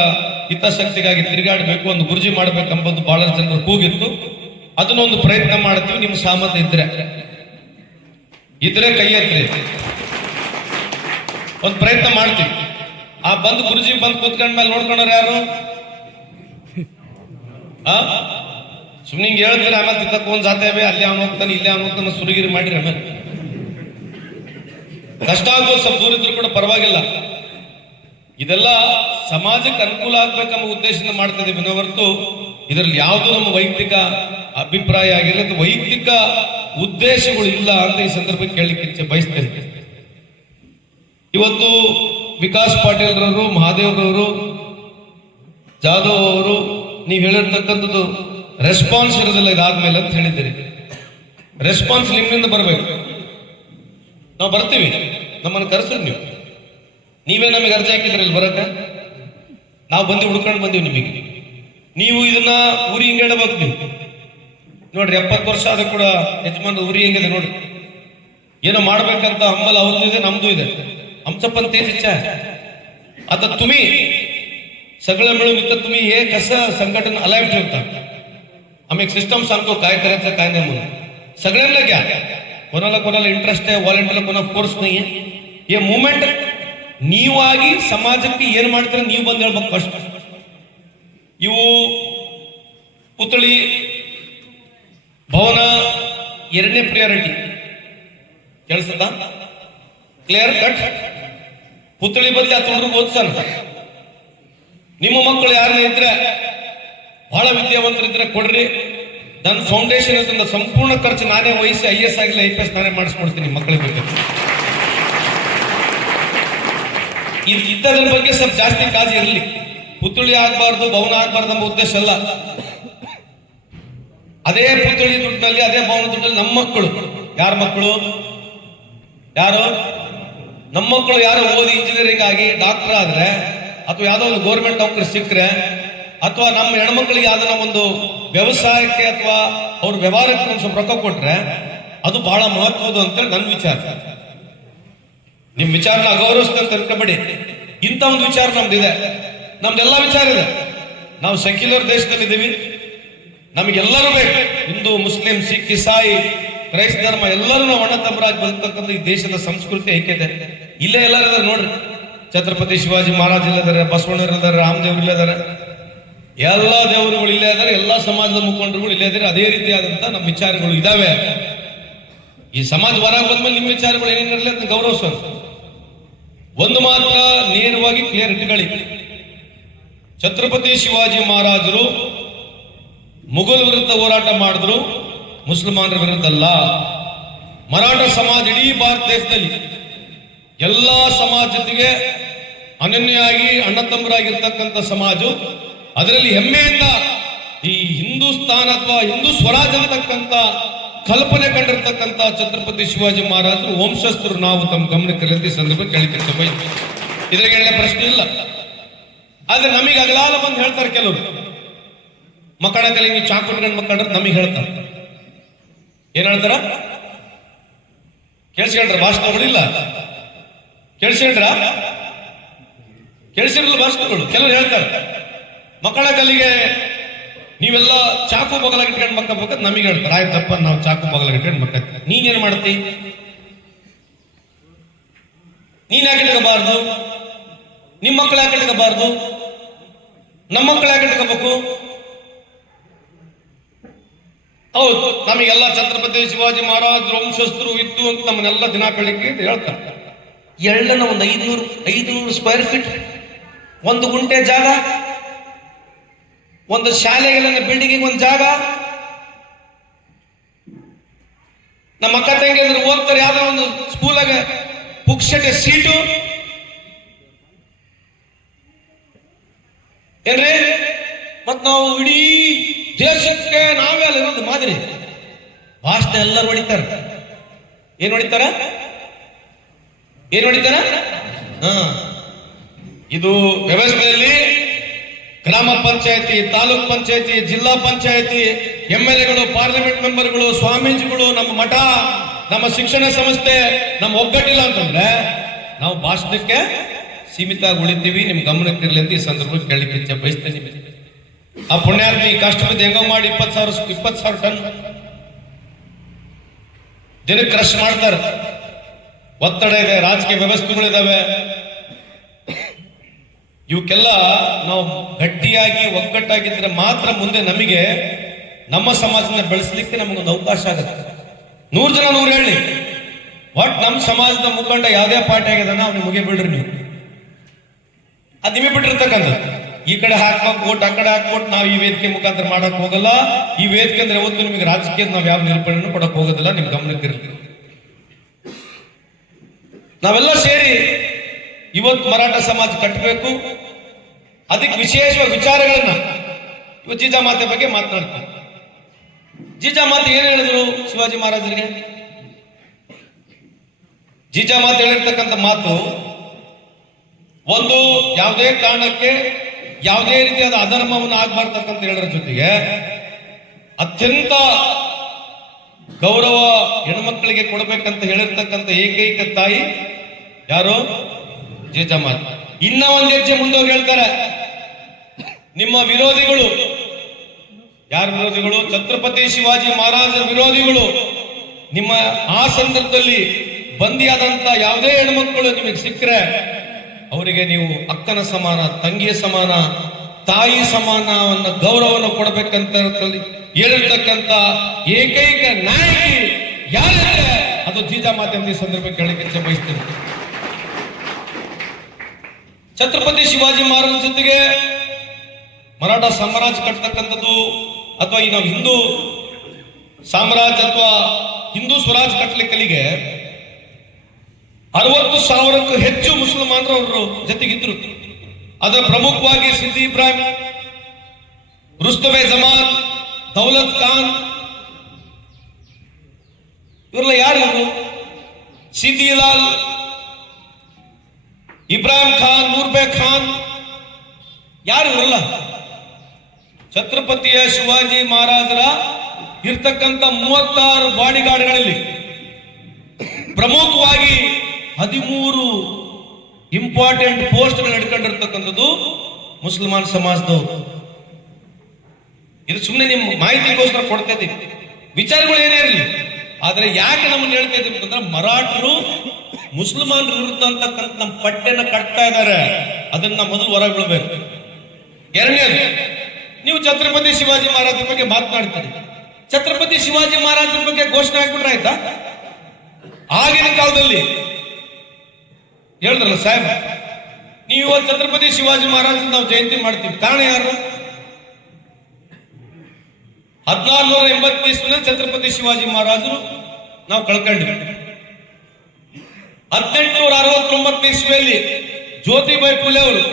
ಹಿತಾಸಕ್ತಿಗಾಗಿ ತಿರುಗಾಡಬೇಕು, ಒಂದು ಗುರುಜಿ ಮಾಡಬೇಕೆಂಬುದು ಬಹಳ ಜನರ ಕೂಗಿತ್ತು. ಅದನ್ನೊಂದು ಪ್ರಯತ್ನ ಮಾಡ್ತೀವಿ. ನಿಮ್ಮ ಸಾಮರ್ಥ್ಯ ಇದ್ರೆ ಕೈ ಎತ್ತಿ ಒಂದು ಪ್ರಯತ್ನ ಮಾಡ್ತೀವಿ. ಆ ಬಂದು ಗುರುಜಿ ಬಂದು ಕೂತ್ಕೊಂಡ ಮೇಲೆ ನೋಡ್ಕೊಂಡ್ರೆ ಯಾರು ಸುಮ್ಮನೆ ಹಿಂಗೆ ಹೇಳಿದ್ರೆ ಆಮೇಲೆ ತಿದ್ದಕ್ಕೊಂದು ಜಾತೇವೆ, ಅಲ್ಲಿ ಅವನು ಹೋಗ್ತಾನೆ ಇಲ್ಲಿ ಅವನು ಹೋಗ್ತಾನೆ ಸುರಿಗಿರಿ ಮಾಡಿರಿ. ಆಮೇಲೆ ಕಷ್ಟ ಆಗ್ಬೋದು, ಸ್ವಲ್ಪ ದೂರ ಇದ್ರು ಕೂಡ ಪರವಾಗಿಲ್ಲ. ಇದೆಲ್ಲ ಸಮಾಜಕ್ಕೆ ಅನುಕೂಲ ಆಗ್ಬೇಕೆಂಬ ಉದ್ದೇಶದಿಂದ ಮಾಡ್ತಾ ಇದೀವಿ ಹೊರತು ಇದರಲ್ಲಿ ಯಾವುದು ನಮ್ಮ ವೈಯಕ್ತಿಕ ಅಭಿಪ್ರಾಯ ಆಗಿಲ್ಲ, ವೈಯಕ್ತಿಕ ಉದ್ದೇಶಗಳು ಇಲ್ಲ ಅಂತ ಈ ಸಂದರ್ಭಕ್ಕೆ ಕೇಳಲಿಕ್ಕೆ ಬಯಸ್ತೇನೆ. ಇವತ್ತು ವಿಕಾಸ್ ಪಾಟೀಲ್ ರವರು, ಮಹಾದೇವ್ರವರು, ಜಾಧವ್ ಅವರು ನೀವು ಹೇಳಿರ್ತಕ್ಕಂಥದ್ದು ರೆಸ್ಪಾನ್ಸ್ ಇರೋದಿಲ್ಲ ಇದಾದ್ಮೇಲೆ ಅಂತ ಹೇಳಿದ್ದೀರಿ. ರೆಸ್ಪಾನ್ಸ್ ನಿಮ್ಮಿಂದ ಬರಬೇಕು. ನಾವು ಬರ್ತೀವಿ, ನಮ್ಮನ್ನು ಕರೆಸ್ರಿ. ನೀವೇ ನಮಗೆ ಅರ್ಜಿ ಹಾಕಿದ್ರಲ್ಲಿ ಬರಕ, ನಾವು ಬಂದು ಹುಡ್ಕೊಂಡು ಬಂದೀವಿ ನಿಮಗೆ. ನೀವು ಇದನ್ನ ಊರಿ ಹಿಂಗೆ ಹೇಳಬೇಕು. ನೀವು ನೋಡ್ರಿ 70 ವರ್ಷ ಆದ ಕೂಡ ಯಜಮಾನ ಊರಿ ಹೆಂಗಿದೆ ನೋಡ್ರಿ. ಏನೋ ಮಾಡ್ಬೇಕಂತ ಹಂಬಲ ಅವ್ರದ್ದು ಇದೆ, ನಮ್ದು ಇದೆ. आमचं पण तेच इच्छा आहे. आता तुम्ही सगळं मिळून इथं तुम्ही हे कसं संघटन अलाइव ठेवता. आम्ही एक सिस्टम सांगतो काय करायचं काय नाही म्हणून. सगळ्यांना घ्या, कोणाला इंटरेस्ट आहे, वालंटियरला कोणा फोर्स नाहीये. हे ಮೂವ್ಮೆಂಟ್ ನೀವಾಗಿ ಸಮಾಜಕ್ಕೆ ಏನು ಮಾಡ್ತಾರೆ ನೀವು ಬಂದು ಹೇಳ್ಬೇಕು ಫಸ್ಟ್. ಇವು ಪುತ್ಳಿ ಭವನ 2ನೇ ಪ್ರಿಯಾರಿಟಿ ಕೇಳಿಸದ ಕ್ಲಿಯರ್ ಕಟ್. ಪುತ್ಳಿ ಬದಲಿ ಆ ಹುಡುಗರಿಗೆ ಓದ್ಸಾನ. ನಿಮ್ಮ ಮಕ್ಕಳು ಯಾರನ್ನ ಇದ್ರೆ ಬಹಳ ವಿದ್ಯಾವಂತರಿದ್ರೆ ಕೊಡ್ರಿ. ನನ್ನ ಫೌಂಡೇಶನ್ ಅಂತ ಸಂಪೂರ್ಣ ಖರ್ಚು ನಾನೇ ವಹಿಸಿ IAS ಆಗಿಲ್ಲ IPS ನಾನೇ ಮಾಡಿಸ್ಕೊಡ್ತೀನಿ ಮಕ್ಕಳಿಗೆ ಬಗ್ಗೆ. ಇದ್ದದ್ರ ಬಗ್ಗೆ ಸ್ವಲ್ಪ ಜಾಸ್ತಿ ಕಾಳಜಿ ಇರಲಿ. ಪುತ್ಳಿ ಆಗ್ಬಾರ್ದು, ಭವನ ಆಗ್ಬಾರ್ದು ಎಂಬ ಉದ್ದೇಶ ಅಲ್ಲ. ಅದೇ ಪುತ್ಳಿ ದುಡ್ಡಿನಲ್ಲಿ, ಅದೇ ಭವನ ದುಡ್ಡಲ್ಲಿ ನಮ್ಮ ಮಕ್ಕಳು, ಯಾರ ಮಕ್ಕಳು, ಯಾರು ನಮ್ಮ ಮಕ್ಕಳು ಯಾರು ಓದಿ ಇಂಜಿನಿಯರಿಂಗ್ ಆಗಿ ಡಾಕ್ಟರ್ ಆದ್ರೆ ಅಥವಾ ಯಾವುದೋ ಒಂದು ಗೋರ್ಮೆಂಟ್ ನೌಕರಿ ಸಿಕ್ಕರೆ ಅಥವಾ ನಮ್ಮ ಹೆಣ್ಮಕ್ಳಿಗೆ ಯಾವ್ದನ್ನ ಒಂದು ವ್ಯವಸಾಯಕ್ಕೆ ಅಥವಾ ಅವ್ರ ವ್ಯವಹಾರಕ್ಕೆ ಒಂದು ಸ್ವಲ್ಪ ರೊಕ್ಕ ಕೊಟ್ರೆ ಅದು ಬಹಳ ಮಹತ್ವದ ಅಂತೇಳಿ ನನ್ನ ವಿಚಾರ. ನಿಮ್ ವಿಚಾರನ ಅಗೌರವಿಸ್ತಂತ ಅನ್ಕೋಬೇಡಿ. ಇಂಥ ಒಂದು ವಿಚಾರ ನಮ್ದಿದೆ, ನಮ್ದೆಲ್ಲ ವಿಚಾರ ಇದೆ. ನಾವು ಸೆಕ್ಯುಲರ್ ದೇಶದಲ್ಲಿದ್ದೀವಿ, ನಮಗೆಲ್ಲರೂ ಬೇಕು. ಹಿಂದೂ, ಮುಸ್ಲಿಂ, ಸಿಖ್, ಇಸಾಯಿ, ಕ್ರೈಸ್ತ ಧರ್ಮ ಎಲ್ಲರೂ ನಾವು ಅಣ್ಣ ತಮ್ಮರಾಗಿ ಬದುಕ್ತಕ್ಕಂಥ ಈ ದೇಶದ ಸಂಸ್ಕೃತಿ ಐಕ್ಯತೆ ಇಲ್ಲೇ ಎಲ್ಲರೂ ಇದಾರೆ ನೋಡ್ರಿ. ಛತ್ರಪತಿ ಶಿವಾಜಿ ಮಹಾರಾಜ್ ಇಲ್ಲದಾರೆ, ಬಸವಣ್ಣರು ಇದ್ದಾರೆ, ರಾಮದೇವ್ರು ಇಲ್ಲದಾರೆ, ಎಲ್ಲ ದೇವರುಗಳು ಇಲ್ಲೇ ಇದ್ದಾರೆ, ಎಲ್ಲ ಸಮಾಜದ ಮುಖಂಡರುಗಳು ಇಲ್ಲೇ ಇದ್ದಾರೆ. ಅದೇ ರೀತಿಯಾದಂತ ನಮ್ಮ ವಿಚಾರಗಳು ಇದಾವೆ. ಈ ಸಮಾಜ ಹೊರಗೆ ಬಂದ್ಮೇಲೆ ನಿಮ್ಮ ವಿಚಾರಗಳು ಏನೇನಿರಲಿ ಅಂತ ಗೌರವಿಸೋಣ. ಒಂದು ಮಾತ್ರ ನೇರವಾಗಿ ಕ್ಲಿಯರ್ ಇಟ್ಕೊಳ್ಳಿ, ಛತ್ರಪತಿ ಶಿವಾಜಿ ಮಹಾರಾಜರು ಮುಘಲ್ ವಿರುದ್ಧ ಹೋರಾಟ ಮಾಡಿದ್ರು, ಮುಸಲ್ಮಾನರ ವಿರುದ್ಧ ಅಲ್ಲ. ಮರಾಠ ಸಮಾಜ ಇಡೀ ಭಾರತ ದೇಶದಲ್ಲಿ ಎಲ್ಲಾ ಸಮಾಜ ಜೊತೆಗೆ ಅನನ್ಯವಾಗಿ ಅಣ್ಣ ತಮ್ಮರಾಗಿರ್ತಕ್ಕಂಥ ಸಮಾಜ. ಅದರಲ್ಲಿ ಹೆಮ್ಮೆಯಿಂದ ಈ ಹಿಂದೂಸ್ತಾನ ಅಥವಾ ಹಿಂದೂ ಸ್ವರಾಜ್ ಅಂತಕ್ಕಂಥ ಕಲ್ಪನೆ ಕಂಡಿರ್ತಕ್ಕಂಥ ಛತ್ರಪತಿ ಶಿವಾಜಿ ಮಹಾರಾಜರು ವಂಶಸ್ಥರು ನಾವು ತಮ್ಮ ಗಮನಕ್ಕೆ ಸಂದರ್ಭ ಕೇಳಿಕೆ ಬಯಸ್ತೀವಿ. ಇದ್ರಿಗೆ ಒಳ್ಳೆ ಪ್ರಶ್ನೆ ಇಲ್ಲ. ಆದ್ರೆ ನಮಗೆ ಅಗಲಾಲ ಬಂದು ಹೇಳ್ತಾರೆ ಕೆಲವರು, ಮಕ್ಕಳ ಕಲಿ ನೀವು ಚಾಕುಟ್ಕೊಂಡು ಮಕ್ಕಳ ನಮಗೆ ಹೇಳ್ತಾರೆ. ಏನ್ ಹೇಳ್ತಾರ? ಕೇಳಿಸ್ಕೊಂಡ್ರ ಭಾಷಣಗಳಿಲ್ಲ? ಕೇಳಿಸಿರಲ್ಲ ಭಾಷಣಗಳು. ಕೆಲವರು ಹೇಳ್ತಾರೆ ಮಕ್ಕಳ ಕಲಿಗೆ ನೀವೆಲ್ಲ ಚಾಕು ಬಗಲಾಗಿಟ್ಕೊಂಡು ಮಕ್ಕ ಬೇಕಂತ ನಮಗೆ ಹೇಳ್ತಾರೆ. ಆಯ್ತಪ್ಪ, ನಾವು ಚಾಕು ಬಗಲಾಗಿಟ್ಕೊಂಡು ಮಕ್ಕ. ನೀನೇನ್ ಮಾಡ್ತಿ? ನೀನ್ ಯಾಕೆ ಇಟ್ಕೋಬಾರ್ದು? ನಿಮ್ಮ ಮಕ್ಕಳು ಯಾಕೆ ಇಟ್ಕೋಬಾರ್ದು? ನಮ್ಮ ಮಕ್ಕಳು ಯಾಕೆ ಇಟ್ಕೋಬೇಕು? ಹೌದು, ನಮಗೆಲ್ಲ ಛತ್ರಪತಿ ಶಿವಾಜಿ ಮಹಾರಾಜ್ ವಂಶಸ್ಥರು ಇತ್ತು ಅಂತ ನಮ್ಮನ್ನೆಲ್ಲ ದಿನ ಕಳಿಕೆ ಹೇಳ್ತಾರೆ. ಎಳ್ಳನ ಒಂದು 500 ಸ್ಕ್ವೇರ್ ಫೀಟ್, 1 ಗುಂಟೆ ಜಾಗ, ಒಂದು ಶಾಲೆಗಳ ಬಿಲ್ಡಿಂಗ್ ಒಂದು ಜಾಗ, ನಮ್ಮ ಅಕ್ಕ ತಂಗಿ ಅಂದ್ರೆ ಓದ್ತಾರೆ ಯಾವ್ದೋ ಒಂದು ಸ್ಕೂಲಾಗ ಪುಕ್ಷಟೆ ಸೀಟು ಏನ್ರಿ. ಮತ್ ನಾವು ಇಡೀ ದೇಶಕ್ಕೆ ನಾವೇ ಅಲ್ಲಿರೋದು ಮಾದರಿ. ಭಾಷಣ ಎಲ್ಲರೂ ಹೊಡಿತಾರ. ಏನ್ ಹೊಡಿತಾರ? ಇದು ವ್ಯವಸ್ಥೆಯಲ್ಲಿ ಗ್ರಾಮ ಪಂಚಾಯತಿ, ತಾಲೂಕ್ ಪಂಚಾಯತಿ, ಜಿಲ್ಲಾ ಪಂಚಾಯತಿ, MLAಗಳು, ಪಾರ್ಲಿಮೆಂಟ್ ಮೆಂಬರ್ಗಳು, ಸ್ವಾಮೀಜಿಗಳು, ನಮ್ಮ ಮಠ, ನಮ್ಮ ಶಿಕ್ಷಣ ಸಂಸ್ಥೆ ನಮ್ಮ ಒಗ್ಗಟ್ಟಿಲ್ಲ ಅಂತಂದ್ರೆ ನಾವು ಭಾಷಣಕ್ಕೆ ಸೀಮಿತ ಉಳಿತೀವಿ. ನಿಮ್ ಗಮನಕ್ಕೆ ಇರಲಿ ಅಂತ ಈ ಸಂದರ್ಭದಲ್ಲಿ ಕೇಳಲಿಕ್ಕೆ ಬಯಸ್ತೇನೆ. ಆ ಪುಣ್ಯಾರ್ಥಿ ಕಷ್ಟ ಬಿದ್ದು ಹೆಂಗೋ ಮಾಡಿ 20,000 ಟನ್ ದಿನಕ್ಕೆ ಕ್ರಶ್ ಮಾಡ್ತಾರೆ. ಒತ್ತಡ ಇದೆ, ರಾಜಕೀಯ ವ್ಯವಸ್ಥೆಗಳಿದಾವೆ. ಇವಕ್ಕೆಲ್ಲ ನಾವು ಗಟ್ಟಿಯಾಗಿ ಒಗ್ಗಟ್ಟಾಗಿದ್ರೆ ಮಾತ್ರ ಮುಂದೆ ನಮಗೆ ನಮ್ಮ ಸಮಾಜನ ಬೆಳೆಸಲಿಕ್ಕೆ ನಮಗೊಂದು ಅವಕಾಶ ಆಗುತ್ತೆ. 100 ಜನ 100 ಹೇಳಿ, ಒಟ್ ನಮ್ಮ ಸಮಾಜದ ಮುಖಂಡ ಯಾವುದೇ ಪಾರ್ಟಿ ಆಗಿದಾನ ಅವ್ನಿಗೆ ಮುಗಿ ಬಿಡ್ರಿ ನೀವು. ಅದು ನಿಮಗೆ ಬಿಟ್ಟಿರ್ತಕ್ಕಂಥ ಈ ಕಡೆ ಹಾಕ್ಬೇಕು ಓಟ್, ಆ ಕಡೆ ಹಾಕ್ಬಿಟ್ಟು ನಾವು ಈ ವೇದಿಕೆ ಮುಖಾಂತರ ಮಾಡಕ್ ಹೋಗಲ್ಲ. ಈ ವೇದಿಕೆ ಅಂದ್ರೆ ಯಾವತ್ತು ನಿಮಗೆ ರಾಜಕೀಯದ ನಾವು ಯಾವ ನಿರೂಪಣೆಯನ್ನು ಕೊಡಕ್ ಹೋಗೋದಿಲ್ಲ. ನಿಮ್ ಗಮನಕ್ಕೆ ಇರಲಿ. ನಾವೆಲ್ಲ ಸೇರಿ ಇವತ್ತು ಮರಾಠ ಸಮಾಜ ಕಟ್ಟಬೇಕು. ಅದಕ್ಕೆ ವಿಶೇಷವಾದ ವಿಚಾರಗಳನ್ನ ಇವತ್ತು ಜೀಜಾಮಾತೆ ಬಗ್ಗೆ ಮಾತನಾಡ್ತಾರೆ. ಜೀಜಾಮಾತೆ ಏನ್ ಹೇಳಿದ್ರು ಶಿವಾಜಿ ಮಹಾರಾಜರಿಗೆ? ಜೀಜಾಮಾತೆ ಹೇಳಿರ್ತಕ್ಕಂಥ ಮಾತು, ಒಂದು ಯಾವುದೇ ಕಾರಣಕ್ಕೆ ಯಾವುದೇ ರೀತಿಯಾದ ಅಧರ್ಮವನ್ನು ಆಗ್ಬಾರ್ದಕ್ಕಂತ ಹೇಳೋದ್ರ ಜೊತೆಗೆ ಅತ್ಯಂತ ಗೌರವ ಹೆಣ್ಮಕ್ಳಿಗೆ ಕೊಡಬೇಕಂತ ಹೇಳಿರ್ತಕ್ಕಂಥ ಏಕೈಕ ತಾಯಿ ಯಾರು? ಜೀಜಾಮಾತೆ. ಇನ್ನ ಒಂದ್ ಹೆಜ್ಜೆ ಮುಂದೋಗಿ ಹೇಳ್ತಾರೆ, ನಿಮ್ಮ ವಿರೋಧಿಗಳು, ಯಾರ ವಿರೋಧಿಗಳು? ಛತ್ರಪತಿ ಶಿವಾಜಿ ಮಹಾರಾಜರ ವಿರೋಧಿಗಳು. ನಿಮ್ಮ ಆ ಸಂದರ್ಭದಲ್ಲಿ ಬಂದಿಯಾದಂತ ಯಾವುದೇ ಹೆಣ್ಮಕ್ಕಳು ನಿಮಗೆ ಸಿಕ್ಕರೆ ಅವರಿಗೆ ನೀವು ಅಕ್ಕನ ಸಮಾನ, ತಂಗಿಯ ಸಮಾನ, ತಾಯಿ ಸಮಾನವನ್ನ ಗೌರವವನ್ನು ಕೊಡಬೇಕಂತ ಹೇಳಿರ್ತಕ್ಕಂಥ ಏಕೈಕ ನಾಯಕಿ ಯಾರಿದ್ರೆ ಅದು ಜೀಜಾಮಾತೆ ಅಂತ ಈ ಸಂದರ್ಭ ಕೇಳಲಿಕ್ಕೆ ಬಯಸ್ತೇನೆ. ಛತ್ರಪತಿ ಶಿವಾಜಿ ಮಹಾರಾಜ ಜೊತೆಗೆ ಮರಾಠ ಸಾಮ್ರಾಜ್ಯ ಕಟ್ಟತಕ್ಕಂಥದ್ದು ಅಥವಾ ಈ ನಾವು ಹಿಂದೂ ಸಾಮ್ರಾಜ್ಯ ಅಥವಾ ಹಿಂದೂ ಸ್ವರಾಜ್ ಕಟ್ಟಲಿಕ್ಕಲಿಗೆ 60,000ಕ್ಕೂ ಹೆಚ್ಚು ಮುಸಲ್ಮಾನರು ಅವರು ಜೊತೆಗಿದ್ರು. ಅದರ ಪ್ರಮುಖವಾಗಿ ಸಿದ್ದಿ ಇಬ್ರಾಹಿಂ, ರುಸ್ತಬೆ ಜಮಾನ್, ದೌಲತ್ ಖಾನ್, ಇವರೆಲ್ಲ ಯಾರು? ಸಿದ್ದಿ ಲಾಲ್, ಇಬ್ರಾಹಿಂ ಖಾನ್, ನೂರ್ಬೆ ಖಾನ್, ಯಾರು ಇವರಲ್ಲ? ಛತ್ರಪತಿಯ ಶಿವಾಜಿ ಮಹಾರಾಜರ ಇರ್ತಕ್ಕಂಥ 36 ಬಾಡಿಗಾರ್ಡ್ಗಳಲ್ಲಿ ಪ್ರಮುಖವಾಗಿ 13 ಇಂಪಾರ್ಟೆಂಟ್ ಪೋಸ್ಟ್ಗಳು ಹಿಡ್ಕೊಂಡಿರ್ತಕ್ಕಂಥದ್ದು ಮುಸಲ್ಮಾನ್ ಸಮಾಜದವರು. ಇದು ಸುಮ್ಮನೆ ನಿಮ್ಮ ಮಾಹಿತಿಗೋಸ್ಕರ ಕೊಡ್ತಾ ಇದ್ದೀವಿ. ವಿಚಾರಗಳು ಏನೇ ಇರಲಿ, ಆದ್ರೆ ಯಾಕೆ ನಮ್ಮನ್ನು ಹೇಳ್ತಾ ಇದ್ದೀವಿ ಅಂತಂದ್ರೆ ಮರಾಠರು ಮುಸಲ್ಮಾನರ ವಿರುದ್ಧ ಅಂತಕ್ಕಂಥ ನಮ್ಮ ಪಟ್ಟೆನ ಕಟ್ತಾ ಇದ್ದಾರೆ. ಅದನ್ನ ಮೊದಲು ಹೊರಗೆ ಬಿಡಬೇಕು. ಎರಡನೇದು, ನೀವು ಛತ್ರಪತಿ ಶಿವಾಜಿ ಮಹಾರಾಜರ ಬಗ್ಗೆ ಮಾತನಾಡ್ತೀರಿ. ಛತ್ರಪತಿ ಶಿವಾಜಿ ಮಹಾರಾಜರ ಬಗ್ಗೆ ಘೋಷಣೆ ಆಗ್ಬಿಟ್ರೆ ಆಯ್ತಾ? ಆಗಿನ ಕಾಲದಲ್ಲಿ ಹೇಳಿದ್ರಲ್ಲ ಸಾಹೇಬ್, ನೀವು ಇವತ್ತು ಛತ್ರಪತಿ ಶಿವಾಜಿ ಮಹಾರಾಜ್ ನಾವು ಜಯಂತಿ ಮಾಡ್ತೀವಿ. ಕಾರಣ ಯಾರು? 1480 ಛತ್ರಪತಿ ಶಿವಾಜಿ ಮಹಾರಾಜರು ನಾವು ಕಳ್ಕೊಂಡ್ವಿ. 1869 ಇಸ್ವಿಯಲ್ಲಿ ಜ್ಯೋತಿಬಾಯಿ ಫುಲೆ ಅವರು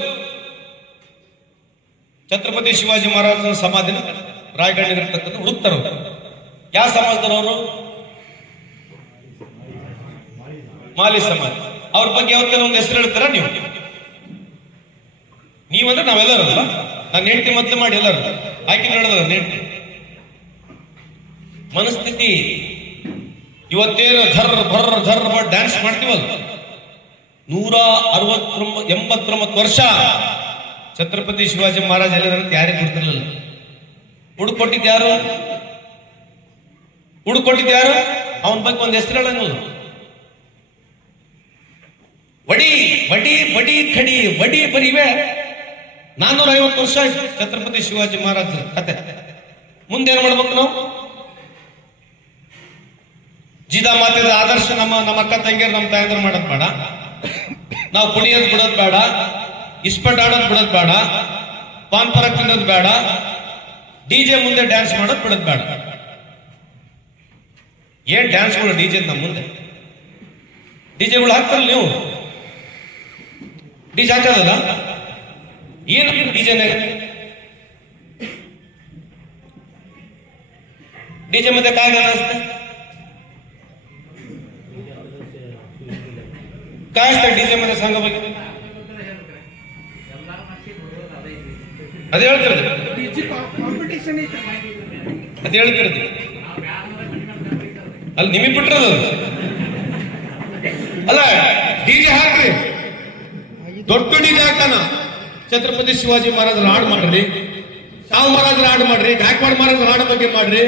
ಛತ್ರಪತಿ ಶಿವಾಜಿ ಮಹಾರಾಜರ ಸಮಾಧಿನ ರಾಯಗಢಿರ್ತಕ್ಕಂಥ ಹುಡುಕ್ತಾರೆ. ಯಾವ ಸಮಾಜದವರು? ಮಾಲಿ ಸಮಾಜ. ಅವ್ರ ಬಗ್ಗೆ ಯಾವತ್ತೇನೋ ಒಂದು ಹೆಸರು ಹೇಳ್ತಾರ ನೀವು? ನೀವಂದ್ರೆ ನಾವೆಲ್ಲರಲ್ಲ. ನಾನು ಹೆಂಡತಿ ಮದ್ದೆ ಮಾಡಿ ಎಲ್ಲರೂ ಆಯ್ಕೆ ನೋಡೋದಲ್ಲ ಹೆಂಡತಿ ಮನಸ್ಥಿತಿ. ಇವತ್ತೇನು ಝರ್ ಮಾಡಿ ಡ್ಯಾನ್ಸ್ ಮಾಡ್ತೀವಲ್ಲ, 189 ವರ್ಷ ಛತ್ರಪತಿ ಶಿವಾಜಿ ಮಹಾರಾಜ್ ಎಲ್ಲರಂತ ಯಾರಿಗೆ ಗೊತ್ತಿರಲಿಲ್ಲ. ಹುಡುಕೊಟ್ಟಿದ್ಯಾರು? ಅವನ ಬಗ್ಗೆ ಒಂದು ಹೆಸರು ಹೇಳಂಗಿಲ್ಲ. ವಡಿ ಬಡಿ ಬಡಿ ಖಡಿ ವಡಿ ಬರಿವೆ. 450 ವರ್ಷ ಆಯ್ತು ಛತ್ರಪತಿ ಶಿವಾಜಿ ಮಹಾರಾಜ್ ಕತೆ. ಮುಂದೇನು ಮಾಡ್ಬೇಕು ನಾವು? ಜೀದಾ ಮಾತೆದ ಆದರ್ಶ ನಮ್ಮ ಅಕ್ಕ ತಂಗಿಯರು ನಮ್ಮ ತಾಯಂದ್ರು ಮಾಡೋದು ಬೇಡ. ನಾವು ಕುಣಿಯೋದು ಬಿಡೋದು ಬೇಡ. ಇಸ್ಪಟ್ ಆಡೋದು ಬಿಡೋದು ಬೇಡ. ಪಾನ್ ಪರಾಗ್ ತಿನ್ನೋದು ಬೇಡ. ಡಿಜೆ ಮುಂದೆ ಡ್ಯಾನ್ಸ್ ಮಾಡೋದು ಬಿಡೋದು ಬೇಡ. ಏನ್ ಡ್ಯಾನ್ಸ್ಗಳು ಡಿಜೆ ನಮ್ಮ ಮುಂದೆ? ಡಿಜೆಗಳು ಹಾಕ್ತಾರಲ್ಲ ನೀವು? ಡಿಜೆ ಹಾಕೋದಲ್ಲ ಏನು? ಡಿಜೆನೆ ಡಿಜೆ ಮತ್ತೆ ಕಾಯ್ದೆ ಅನಿಸುತ್ತೆ. ಕಾಯಿಸ್ತಾ ಡಿಜೆ ಮತ್ತೆ ಸಂಘ ಬಗ್ಗೆ ಅದೇ ಹೇಳ್ತಿರೋದು. ಅದೇ ಹೇಳ್ತಿರೋದು ಅಲ್ಲಿ ನಿಮಗೆ ಬಿಟ್ಟಿರೋದು ಅಲ್ಲ. ಡಿಜೆ ಹಾಕ್ರಿ, ದೊಡ್ಡ ಡಿಜೆ ಹಾಕಾನ. ಛತ್ರಪತಿ ಶಿವಾಜಿ ಮಹಾರಾಜರ ಹಾಡು ಮಾಡ್ರಿ, ಸಾವು ಮಹಾರಾಜರ ಹಾಡು ಮಾಡ್ರಿ, ಗಾಯಕ್ವಾಡ್ ಮಹಾರಾಜರ ಹಾಡು ಬಗ್ಗೆ ಮಾಡ್ರಿ,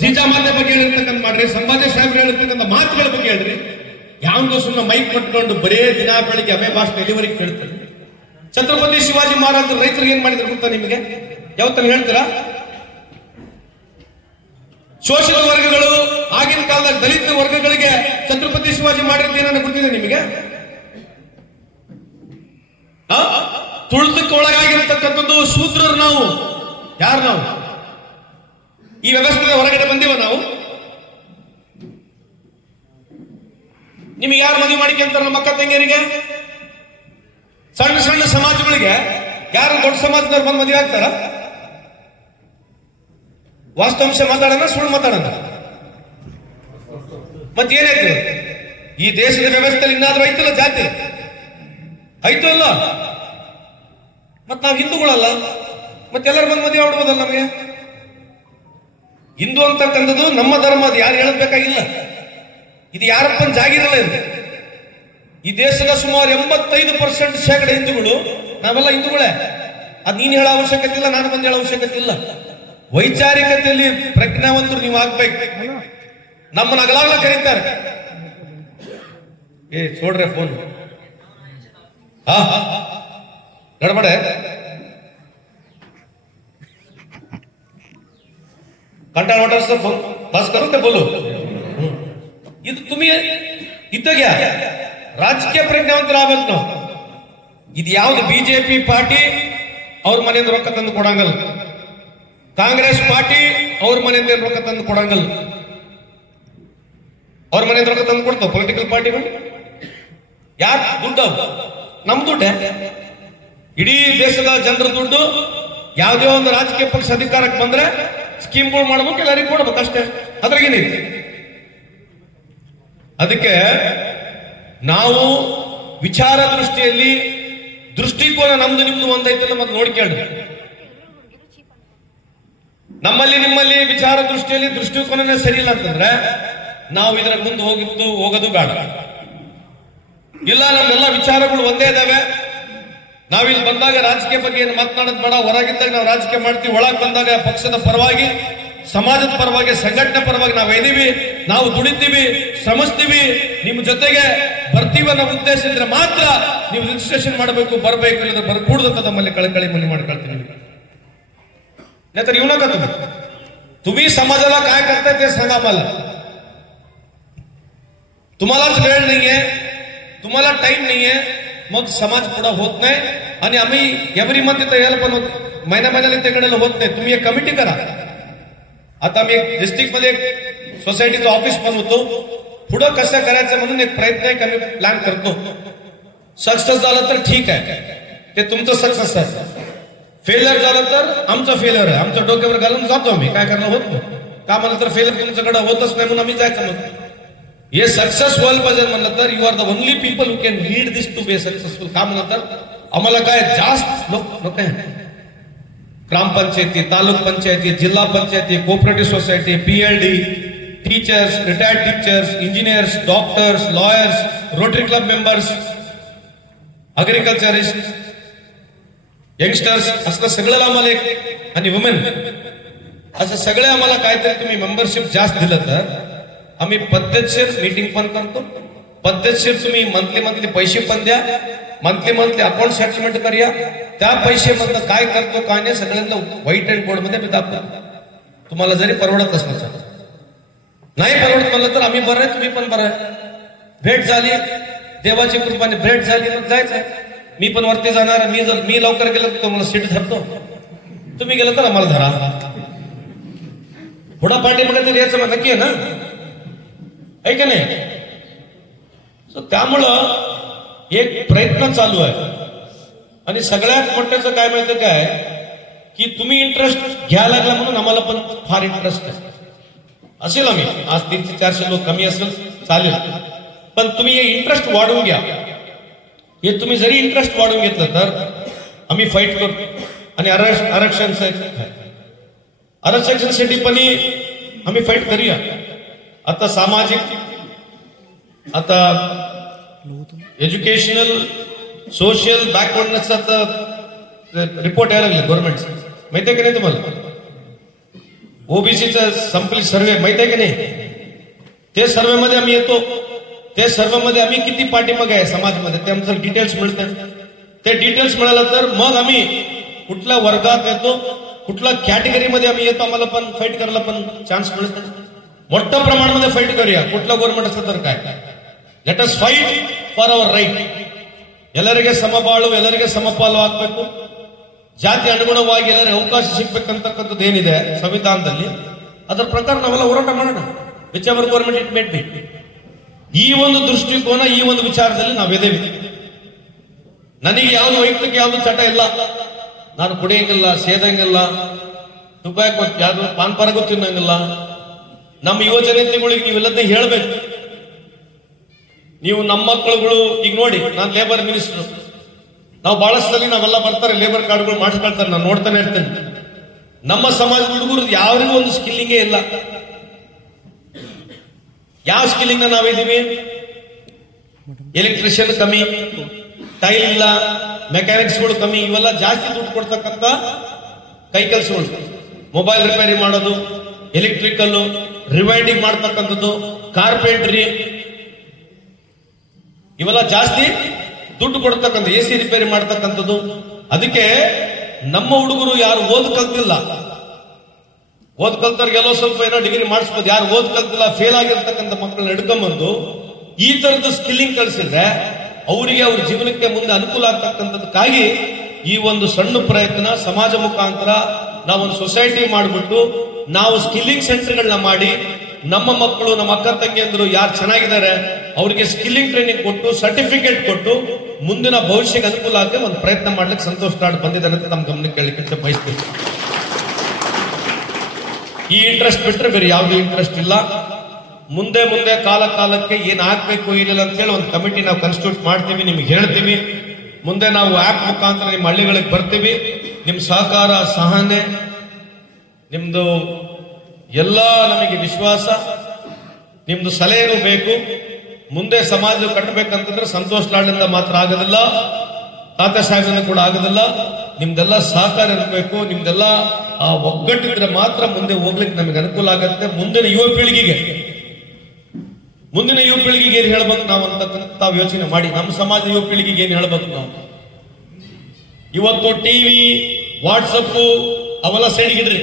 ಜೀಜಾಮಾತೆ ಬಗ್ಗೆ ಹೇಳಿರ್ತಕ್ಕಂಥ ಮಾಡ್ರಿ, ಸಂಭಾಜಿ ಸಾಹೇಬ್ರು ಹೇಳಿರ್ತಕ್ಕಂಥ ಮಾತುಗಳ ಬಗ್ಗೆ ಹೇಳ್ರಿ. ಯಾವಂದು ಸುಮ್ಮನೆ ಮೈಕ್ ಪಟ್ಕೊಂಡು ಬರೇ ದಿನ ಬೆಳಿಗ್ಗೆ ಅವೇ ಭಾಷಣ ಎಲ್ಲಿವರೆಗೆ ಕೇಳ್ತಾರೆ. ಛತ್ರಪತಿ ಶಿವಾಜಿ ಮಹಾರಾಜರು ರೈತರಿಗೆ ಏನ್ ಮಾಡಿದ್ರು ಗೊತ್ತಾ ನಿಮಗೆ? ಯಾವತ್ತನ್ನು ಹೇಳ್ತೀರಾ? ಶೋಷಿತ ವರ್ಗಗಳು, ಆಗಿನ ಕಾಲದಾಗ ದಲಿತ ವರ್ಗಗಳಿಗೆ ಛತ್ರಪತಿ ಶಿವಾಜಿ ಮಾಡಿರೋದು ಏನನ್ನ ಗೊತ್ತಿದೆ ನಿಮಗೆ? ತುಳಿತಕ್ಕೆ ಒಳಗಾಗಿರ್ತಕ್ಕಂಥದ್ದು ಶೂದ್ರರು. ನಾವು ಯಾರು? ನಾವು ಈ ವ್ಯವಸ್ಥೆಯ ಹೊರಗಡೆ ಬಂದಿವ ನಾವು. ನಿಮಗೆ ಯಾರು ಮದುವೆ ಮಾಡಿಕೊಂತಾರ? ನಮ್ಮ ಅಕ್ಕ ತಂಗಿಯರಿಗೆ, ಸಣ್ಣ ಸಣ್ಣ ಸಮಾಜಗಳಿಗೆ ಯಾರು ದೊಡ್ಡ ಸಮಾಜದವ್ರು ಬಂದು ಮದುವೆ ಆಗ್ತಾರ? ವಾಸ್ತವಾಂಶ ಮಾತಾಡೋಣ, ಸುಳ್ಳು ಮಾತಾಡೋಣ? ಮತ್ತೇನಾಯ್ತು? ಈ ದೇಶದ ವ್ಯವಸ್ಥೆಯಲ್ಲಿ ಇನ್ನಾದ್ರೂ ಐತಲ್ಲ ಜಾತಿ? ಐತು ಅಲ್ಲ? ಮತ್ ನಾವು ಹಿಂದೂಗಳಲ್ಲ, ಮತ್ತೆಲ್ಲರೂ ಬಂದು ಮದುವೆ ಆಡ್ಬೋದಲ್ಲ ನಮಗೆ? ಹಿಂದೂ ಅಂತಕ್ಕಂಥದ್ದು ನಮ್ಮ ಧರ್ಮ, ಅದು ಯಾರು ಹೇಳಬೇಕಾಗಿಲ್ಲ. ಇದು ಯಾರಪ್ಪನ ಜಾಗಿರಲ್ಲ. ಇದು ಈ ದೇಶದ ಸುಮಾರು 85% ಶೇಕಡ ಹಿಂದೂಗಳು, ನಾವೆಲ್ಲ ಹಿಂದೂಗಳೇ. ಅದ್ ನೀನ್ ಹೇಳೋ ಅವಶ್ಯಕತೆ ಇಲ್ಲ, ನಾನು ಬಂದು ಹೇಳೋ ಅವಶ್ಯಕತೆ ಇಲ್ಲ. ವೈಚಾರಿಕತೆಯಲ್ಲಿ ಪ್ರಜ್ಞಾವಂತರು ನೀವು ಆಗ್ಬೇಕು. ನಮ್ಮನ್ನ ಅಗಲಾಗಲ ಕರೀತಾರೆ. ನೋಡ್ರೆ ಫೋನ್ ಗಡಬಡೆ. कंटाळ वाटत असतं फोन बस करू ते बोलू. ಇದು तुम्ही ಇದ್ದಾಗ ರಾಜಕೀಯ ಪ್ರಜ್ಞಾವಂತರಾಗಬೇಕು ನಾವು. ಇದು ಯಾವ್ದು ಬಿಜೆಪಿ ಪಾರ್ಟಿ ಅವ್ರ ಮನೆಯಿಂದ ರೊಕ್ಕ ತಂದು ಕೊಡಂಗಲ್ಲ, ಕಾಂಗ್ರೆಸ್ ಪಾರ್ಟಿ ಅವ್ರ ಮನೆಯಿಂದ ರೊಕ್ಕ ತಂದು ಕೊಡಂಗಲ್ಲ. ಅವ್ರ ಮನೆಯಿಂದ ರೊಕ್ಕ ತಂದು ಕೊಡ್ತಾವ ಪೊಲಿಟಿಕಲ್ ಪಾರ್ಟಿಗಳು. ಯಾರ ದುಡ್ಡು? ನಮ್ ದುಡ್ಡೆ. ಇಡೀ ದೇಶದ ಜನರ ದುಡ್ಡು. ಯಾವುದೇ ಒಂದು ರಾಜಕೀಯ ಪಕ್ಷ ಅಧಿಕಾರಕ್ಕೆ ಬಂದ್ರೆ ಸ್ಕೀಮ್ಗಳು ಮಾಡ್ಬೇಕು, ಎಲ್ಲರಿಗೂ ಕೊಡ್ಬೇಕು ಅಷ್ಟೇ. ಅದ್ರಾಗೇನಿದೆ? ಅದಕ್ಕೆ ನಾವು ವಿಚಾರ ದೃಷ್ಟಿಯಲ್ಲಿ ದೃಷ್ಟಿಕೋನ ನಮ್ದು ನಿಮ್ದು ಒಂದೈತಲ್ಲ ಮತ್ತೆ ನೋಡ್ಕೇಳ್ರಿ. ನಮ್ಮಲ್ಲಿ ನಿಮ್ಮಲ್ಲಿ ವಿಚಾರ ದೃಷ್ಟಿಯಲ್ಲಿ ದೃಷ್ಟಿಕೋನನೇ ಸರಿ ಇಲ್ಲ ಅಂತಂದ್ರೆ ನಾವು ಇದರ ಮುಂದೆ ಹೋಗೋದು ಬೇಡ. ಇಲ್ಲ, ನಮ್ಮೆಲ್ಲ ವಿಚಾರಗಳು ಒಂದೇ ಇದಾವೆ. ನಾವಿಲ್ಲಿ ಬಂದಾಗ ರಾಜಕೀಯ ಬಗ್ಗೆ ಏನು ಮಾತನಾಡೋದು ಬೇಡ. ಹೊರಗಿದ್ದಾಗ ನಾವು ರಾಜಕೀಯ ಮಾಡ್ತೀವಿ, ಒಳಗೆ ಬಂದಾಗ ಪಕ್ಷದ ಪರವಾಗಿ, ಸಮಾಜದ ಪರವಾಗಿ, ಸಂಘಟನೆ ಪರವಾಗಿ ನಾವು ಇದೀವಿ, ನಾವು ದುಡಿತೀವಿ, ಶ್ರಮಿಸ್ತೀವಿ, ನಿಮ್ಮ ಜೊತೆಗೆ ಬರ್ತೀವಿ ಅನ್ನೋ ಉದ್ದೇಶ ಇದ್ರೆ ಮಾತ್ರ ನೀವು ರಿಜಿಸ್ಟ್ರೇಷನ್ ಮಾಡಬೇಕು, ಬರಬೇಕು, ಇಲ್ಲದ್ರೆ ಬರ್ಕೂಡ್ದು ಅಂತ ನಮ್ಮಲ್ಲಿ ಕಳಕಳಿ ಮನೆ ಮಾಡ್ಕೊಳ್ತೀವಿ. नाहीतर येऊ नका तुम्ही समाजाला काय करताय ते सांगा मला. तुम्हालाच वेळ नाहीये, तुम्हाला टाइम नाहीये, मग समाज पुढे होत नाही. आणि आम्ही एव्हरी मंथ इथं यायला पण महिन्याला तिकडे होत नाही. तुम्ही एक कमिटी करा. आता आम्ही एक डिस्ट्रिक्ट मध्ये एक सोसायटीचं ऑफिस पण होतो. पुढं कसं करायचं म्हणून एक प्रयत्न आहे, आम्ही प्लॅन करतो. सक्सेस झालं तर ठीक आहे, ते तुमचं सक्सेस आहे. फेलियर झालं तर आमचं फेलियर आहे. आमच्या डोक्यावर घालून जातो आम्ही, काय करणं होत नाही. का म्हणलं तर फेलियर तुमच्याकडे होतच नाही म्हणून आम्ही जायचं. मग हे सक्सेस व्हायला पाहिजे म्हणलं तर you are the only people who can lead this to be successful. का म्हणलं तर आम्हाला काय जास्त लोक नको आहे. ग्रामपंचायती, तालुक पंचायती, जिल्हा पंचायती, cooperative society, PLD, teachers, retired teachers, engineers, doctors, lawyers, Rotary Club members, agriculturist, youngsters, असं सगळं आम्हाला एक, आणि वुमेन, असं सगळे आम्हाला काहीतरी तुम्ही मेंबरशिप जास्त दिलं तर आम्ही पद्धतशीर मीटिंग पण करतो. पद्धतशीर तुम्ही मंथली पैसे पण द्या, मंथली अकाउंट सेटलमेंट करूया. त्या पैशामधनं काय करतो काय नाही सगळ्यांना व्हाईट अँड बोर्ड मध्ये मी दाखवतो. तुम्हाला जरी परवडत असलं तर, नाही परवडत म्हणलं तर आम्ही बरं आहे, तुम्ही पण बरं आहे. भेट झाली, देवाची कृपाने भेट झाली, मग जायचं. मी पण वरती जाणार. मी लवकर गेलो तर तुम्हाला सीट धरतो, तुम्ही गेलं तर आम्हाला धरा. पुढा पाठीमागे तर यायचं मग नक्की आहे ना, आहे का नाही? त्यामुळं एक प्रयत्न चालू आहे. आणि सगळ्यात मोठ्याचं काय माहिती काय की तुम्ही इंटरेस्ट घ्यायला लागला म्हणून आम्हाला पण फार इंटरेस्ट आहे. असेल आम्ही आज 300-400 लोक कमी असेल चालेल, पण तुम्ही हे इंटरेस्ट वाढवून घ्या. हे तुम्ही जरी इंटरेस्ट वाढवून घेतलं तर आम्ही फाईट करतो. आणि आरक्षणासाठी पण आम्ही फाईट करूया. आता सामाजिक, आता एज्युकेशनल, सोशल बॅकवर्डनेसचा रिपोर्ट यायला लागले गव्हर्नमेंटचा, माहिती आहे की नाही तुम्हाला? ओबीसीचा संपली सर्वे माहिती आहे की नाही? ते सर्वे मध्ये आम्ही येतो. ते सर्वे मध्ये आम्ही किती पाठीमागे आहे समाजामध्ये ते आमचं डिटेल्स मिळतात. ते डिटेल्स मिळालं तर मग आम्ही कुठल्या वर्गात येतो, कुठल्या कॅटेगरीमध्ये आम्ही येतो, आम्हाला पण फाईट करायला पण चान्स मिळतो. मोठ्या प्रमाणामध्ये फाईट करूया. कुठलं गव्हर्नमेंट असलं तर काय, let us fight for our right. ಎಲ್ಲರಿಗೆ ಸಮಬಾಳು, ಎಲ್ಲರಿಗೆ ಸಮಪಾಲು ಆಗಬೇಕು. ಜಾತಿ ಅನುಗುಣವಾಗಿ ಎಲ್ಲರಿಗೆ ಅವಕಾಶ ಸಿಗ್ಬೇಕಂತಕ್ಕಂಥದ್ದು ಏನಿದೆ ಸಂವಿಧಾನದಲ್ಲಿ, ಅದರ ಪ್ರಕಾರ ನಾವೆಲ್ಲ ಹೋರಾಟ ಮಾಡೋಣ. Whichever government it might be. ಈ ಒಂದು ದೃಷ್ಟಿಕೋನ, ಈ ಒಂದು ವಿಚಾರದಲ್ಲಿ ನಾವಿದ್ದೇವೆ. ನನಗೆ ಯಾವ್ದು ವೈಯಕ್ತಿಕ ಯಾವ್ದು ಚಟ ಇಲ್ಲ. ನಾನು ಕುಡಿಯಂಗಿಲ್ಲ, ಸೇದಂಗಿಲ್ಲ, ತುಪಾಕಿ ಯಾವ್ದು ಪಾನ್ ಪರಗು ತಿನ್ನಂಗಿಲ್ಲ. ನಮ್ಮ ಯುವ ಜನತೆಗಳಿಗೆ ನೀವೆಲ್ಲದನ್ನ ಹೇಳ್ಬೇಕು. ನೀವು ನಮ್ಮ ಮಕ್ಕಳುಗಳು ಈಗ ನೋಡಿ, ನಾನು ಲೇಬರ್ ಮಿನಿಸ್ಟರ್, ನಾವು ಬಹಳಷ್ಟು ಸಲ ನಾವೆಲ್ಲ ಬರ್ತಾರೆ ಲೇಬರ್ ಕಾರ್ಡ್ಗಳು ಮಾಡಿಸ್ಕೊಳ್ತಾರೆ, ನಾನು ನೋಡ್ತಾನೆ ಇರ್ತೇನೆ. ನಮ್ಮ ಸಮಾಜದ ಹುಡುಗರು ಯಾರಿಗೂ ಒಂದು ಸ್ಕಿಲ್ಲಿಂಗೇ ಇಲ್ಲ. ಯಾವ ಸ್ಕಿಲ್ಲಿಂಗ್ ನಾವಿದ್ದೀವಿ? ಎಲೆಕ್ಟ್ರಿಷಿಯನ್ ಕಮ್ಮಿ, ಟೈಲ್ ಇಲ್ಲ, ಮೆಕ್ಯಾನಿಕ್ಸ್ಗಳು ಕಮ್ಮಿ, ಇವೆಲ್ಲ ಜಾಸ್ತಿ ದುಡ್ಡು ಕೊಡ್ತಕ್ಕಂಥ ಕೈ ಕೆಲಸಗಳು. ಮೊಬೈಲ್ ರಿಪೇರಿ ಮಾಡೋದು, ಎಲೆಕ್ಟ್ರಿಕಲ್, ರಿವೈಂಡಿಂಗ್ ಮಾಡ್ತಕ್ಕಂಥದ್ದು, ಕಾರ್ಪೆಂಟ್ರಿ, ಇವೆಲ್ಲ ಜಾಸ್ತಿ ದುಡ್ಡು ಕೊಡ್ತಕ್ಕಂಥ, AC ರಿಪೇರಿ ಮಾಡ್ತಕ್ಕಂಥದ್ದು. ಅದಕ್ಕೆ ನಮ್ಮ ಹುಡುಗರು ಯಾರು ಓದ್ ಕಲ್ತಿಲ್ಲ, ಓದ್ ಕಲ್ತವ್ರಿಗೆ ಎಲ್ಲೋ ಸ್ವಲ್ಪ ಏನೋ ಡಿಗ್ರಿ ಮಾಡಿಸ್ಬೋದು. ಯಾರು ಓದ್ ಕಲ್ತಿಲ್ಲ, ಫೇಲ್ ಆಗಿರ್ತಕ್ಕಂಥ ಮಕ್ಕಳನ್ನ ಹಿಡ್ಕೊಂಡ್ಬಂದು ಈ ತರದ ಸ್ಕಿಲ್ಲಿಂಗ್ ಕಲಿಸಿದ್ರೆ ಅವರಿಗೆ ಅವ್ರ ಜೀವನಕ್ಕೆ ಮುಂದೆ ಅನುಕೂಲ ಆಗ್ತಕ್ಕಂಥದಕ್ಕಾಗಿ ಈ ಒಂದು ಸಣ್ಣ ಪ್ರಯತ್ನ ಸಮಾಜ ಮುಖಾಂತರ ನಾವೊಂದು ಸೊಸೈಟಿ ಮಾಡಿಬಿಟ್ಟು ನಾವು ಸ್ಕಿಲ್ಲಿಂಗ್ ಸೆಂಟರ್ಗಳನ್ನ ಮಾಡಿ ನಮ್ಮ ಮಕ್ಕಳು, ನಮ್ಮ ಅಕ್ಕ ತಂಗಿಯಂದ್ರು ಯಾರು ಚೆನ್ನಾಗಿದ್ದಾರೆ ಅವರಿಗೆ ಸ್ಕಿಲ್ಲಿಂಗ್ ಟ್ರೈನಿಂಗ್ ಕೊಟ್ಟು ಸರ್ಟಿಫಿಕೇಟ್ ಕೊಟ್ಟು ಮುಂದಿನ ಭವಿಷ್ಯಕ್ಕೆ ಅನುಕೂಲ ಆಗಿ ಒಂದು ಪ್ರಯತ್ನ ಮಾಡ್ಲಿಕ್ಕೆ ಸಂತೋಷ್ ಲಾಡ್ ಬಂದಿದ್ದಾರೆ ಅಂತ ನಮ್ಮ ಗಮನಕ್ಕೆ ಕೇಳಲಿಕ್ಕೆ ಬಯಸ್ತೀವಿ. ಈ ಇಂಟ್ರೆಸ್ಟ್ ಬಿಟ್ಟರೆ ಬೇರೆ ಯಾವುದೇ ಇಂಟ್ರೆಸ್ಟ್ ಇಲ್ಲ. ಮುಂದೆ ಕಾಲಕ್ಕೆ ಏನ್ ಆಗ್ಬೇಕು ಇಲ್ಲ ಅಂತ ಹೇಳಿ ಒಂದು ಕಮಿಟಿ ನಾವು ಕಾನ್ಸ್ಟಿಟ್ಯೂಟ್ ಮಾಡ್ತೀವಿ, ನಿಮ್ಗೆ ಹೇಳ್ತೀವಿ. ಮುಂದೆ ನಾವು ಆ್ಯಪ್ ಮುಖಾಂತರ ನಿಮ್ಮ ಹಳ್ಳಿಗಳಿಗೆ ಬರ್ತೀವಿ. ನಿಮ್ಮ ಸಹಕಾರ, ಸಹನೆ, ನಿಮ್ದು ಎಲ್ಲ ನಮಗೆ ವಿಶ್ವಾಸ, ನಿಮ್ದು ಸಲಹೆನೂ ಬೇಕು. ಮುಂದೆ ಸಮಾಜ ಕಟ್ಟಬೇಕಂತಂದ್ರೆ ಸಂತೋಷ್ ಲಾಡ್ಲಿಂದ ಮಾತ್ರ ಆಗೋದಿಲ್ಲ, ತಾತ ಸಾಹೇಬರಿಂದ ಕೂಡ ಆಗೋದಿಲ್ಲ. ನಿಮ್ದೆಲ್ಲ ಸಹಕಾರ ಇರಬೇಕು, ನಿಮ್ದೆಲ್ಲ ಆ ಒಗ್ಗಟ್ಟಿದ್ರೆ ಮಾತ್ರ ಮುಂದೆ ಹೋಗ್ಲಿಕ್ಕೆ ನಮಗೆ ಅನುಕೂಲ ಆಗುತ್ತೆ. ಮುಂದಿನ ಯುವ ಪೀಳಿಗೆಗೆ ಏನ್ ಹೇಳ್ಬೇಕು ನಾವು ಅಂತಕ್ಕಂಥ ತಾವು ಯೋಚನೆ ಮಾಡಿ. ನಮ್ಮ ಸಮಾಜ ಯುವ ಪೀಳಿಗೆಗೆ ಏನ್ ಹೇಳ್ಬೇಕು ನಾವು? ಇವತ್ತು ಟಿವಿ, ವಾಟ್ಸಪ್ ಅವೆಲ್ಲ ಸೈಡ್ಗಿಡ್ರಿ.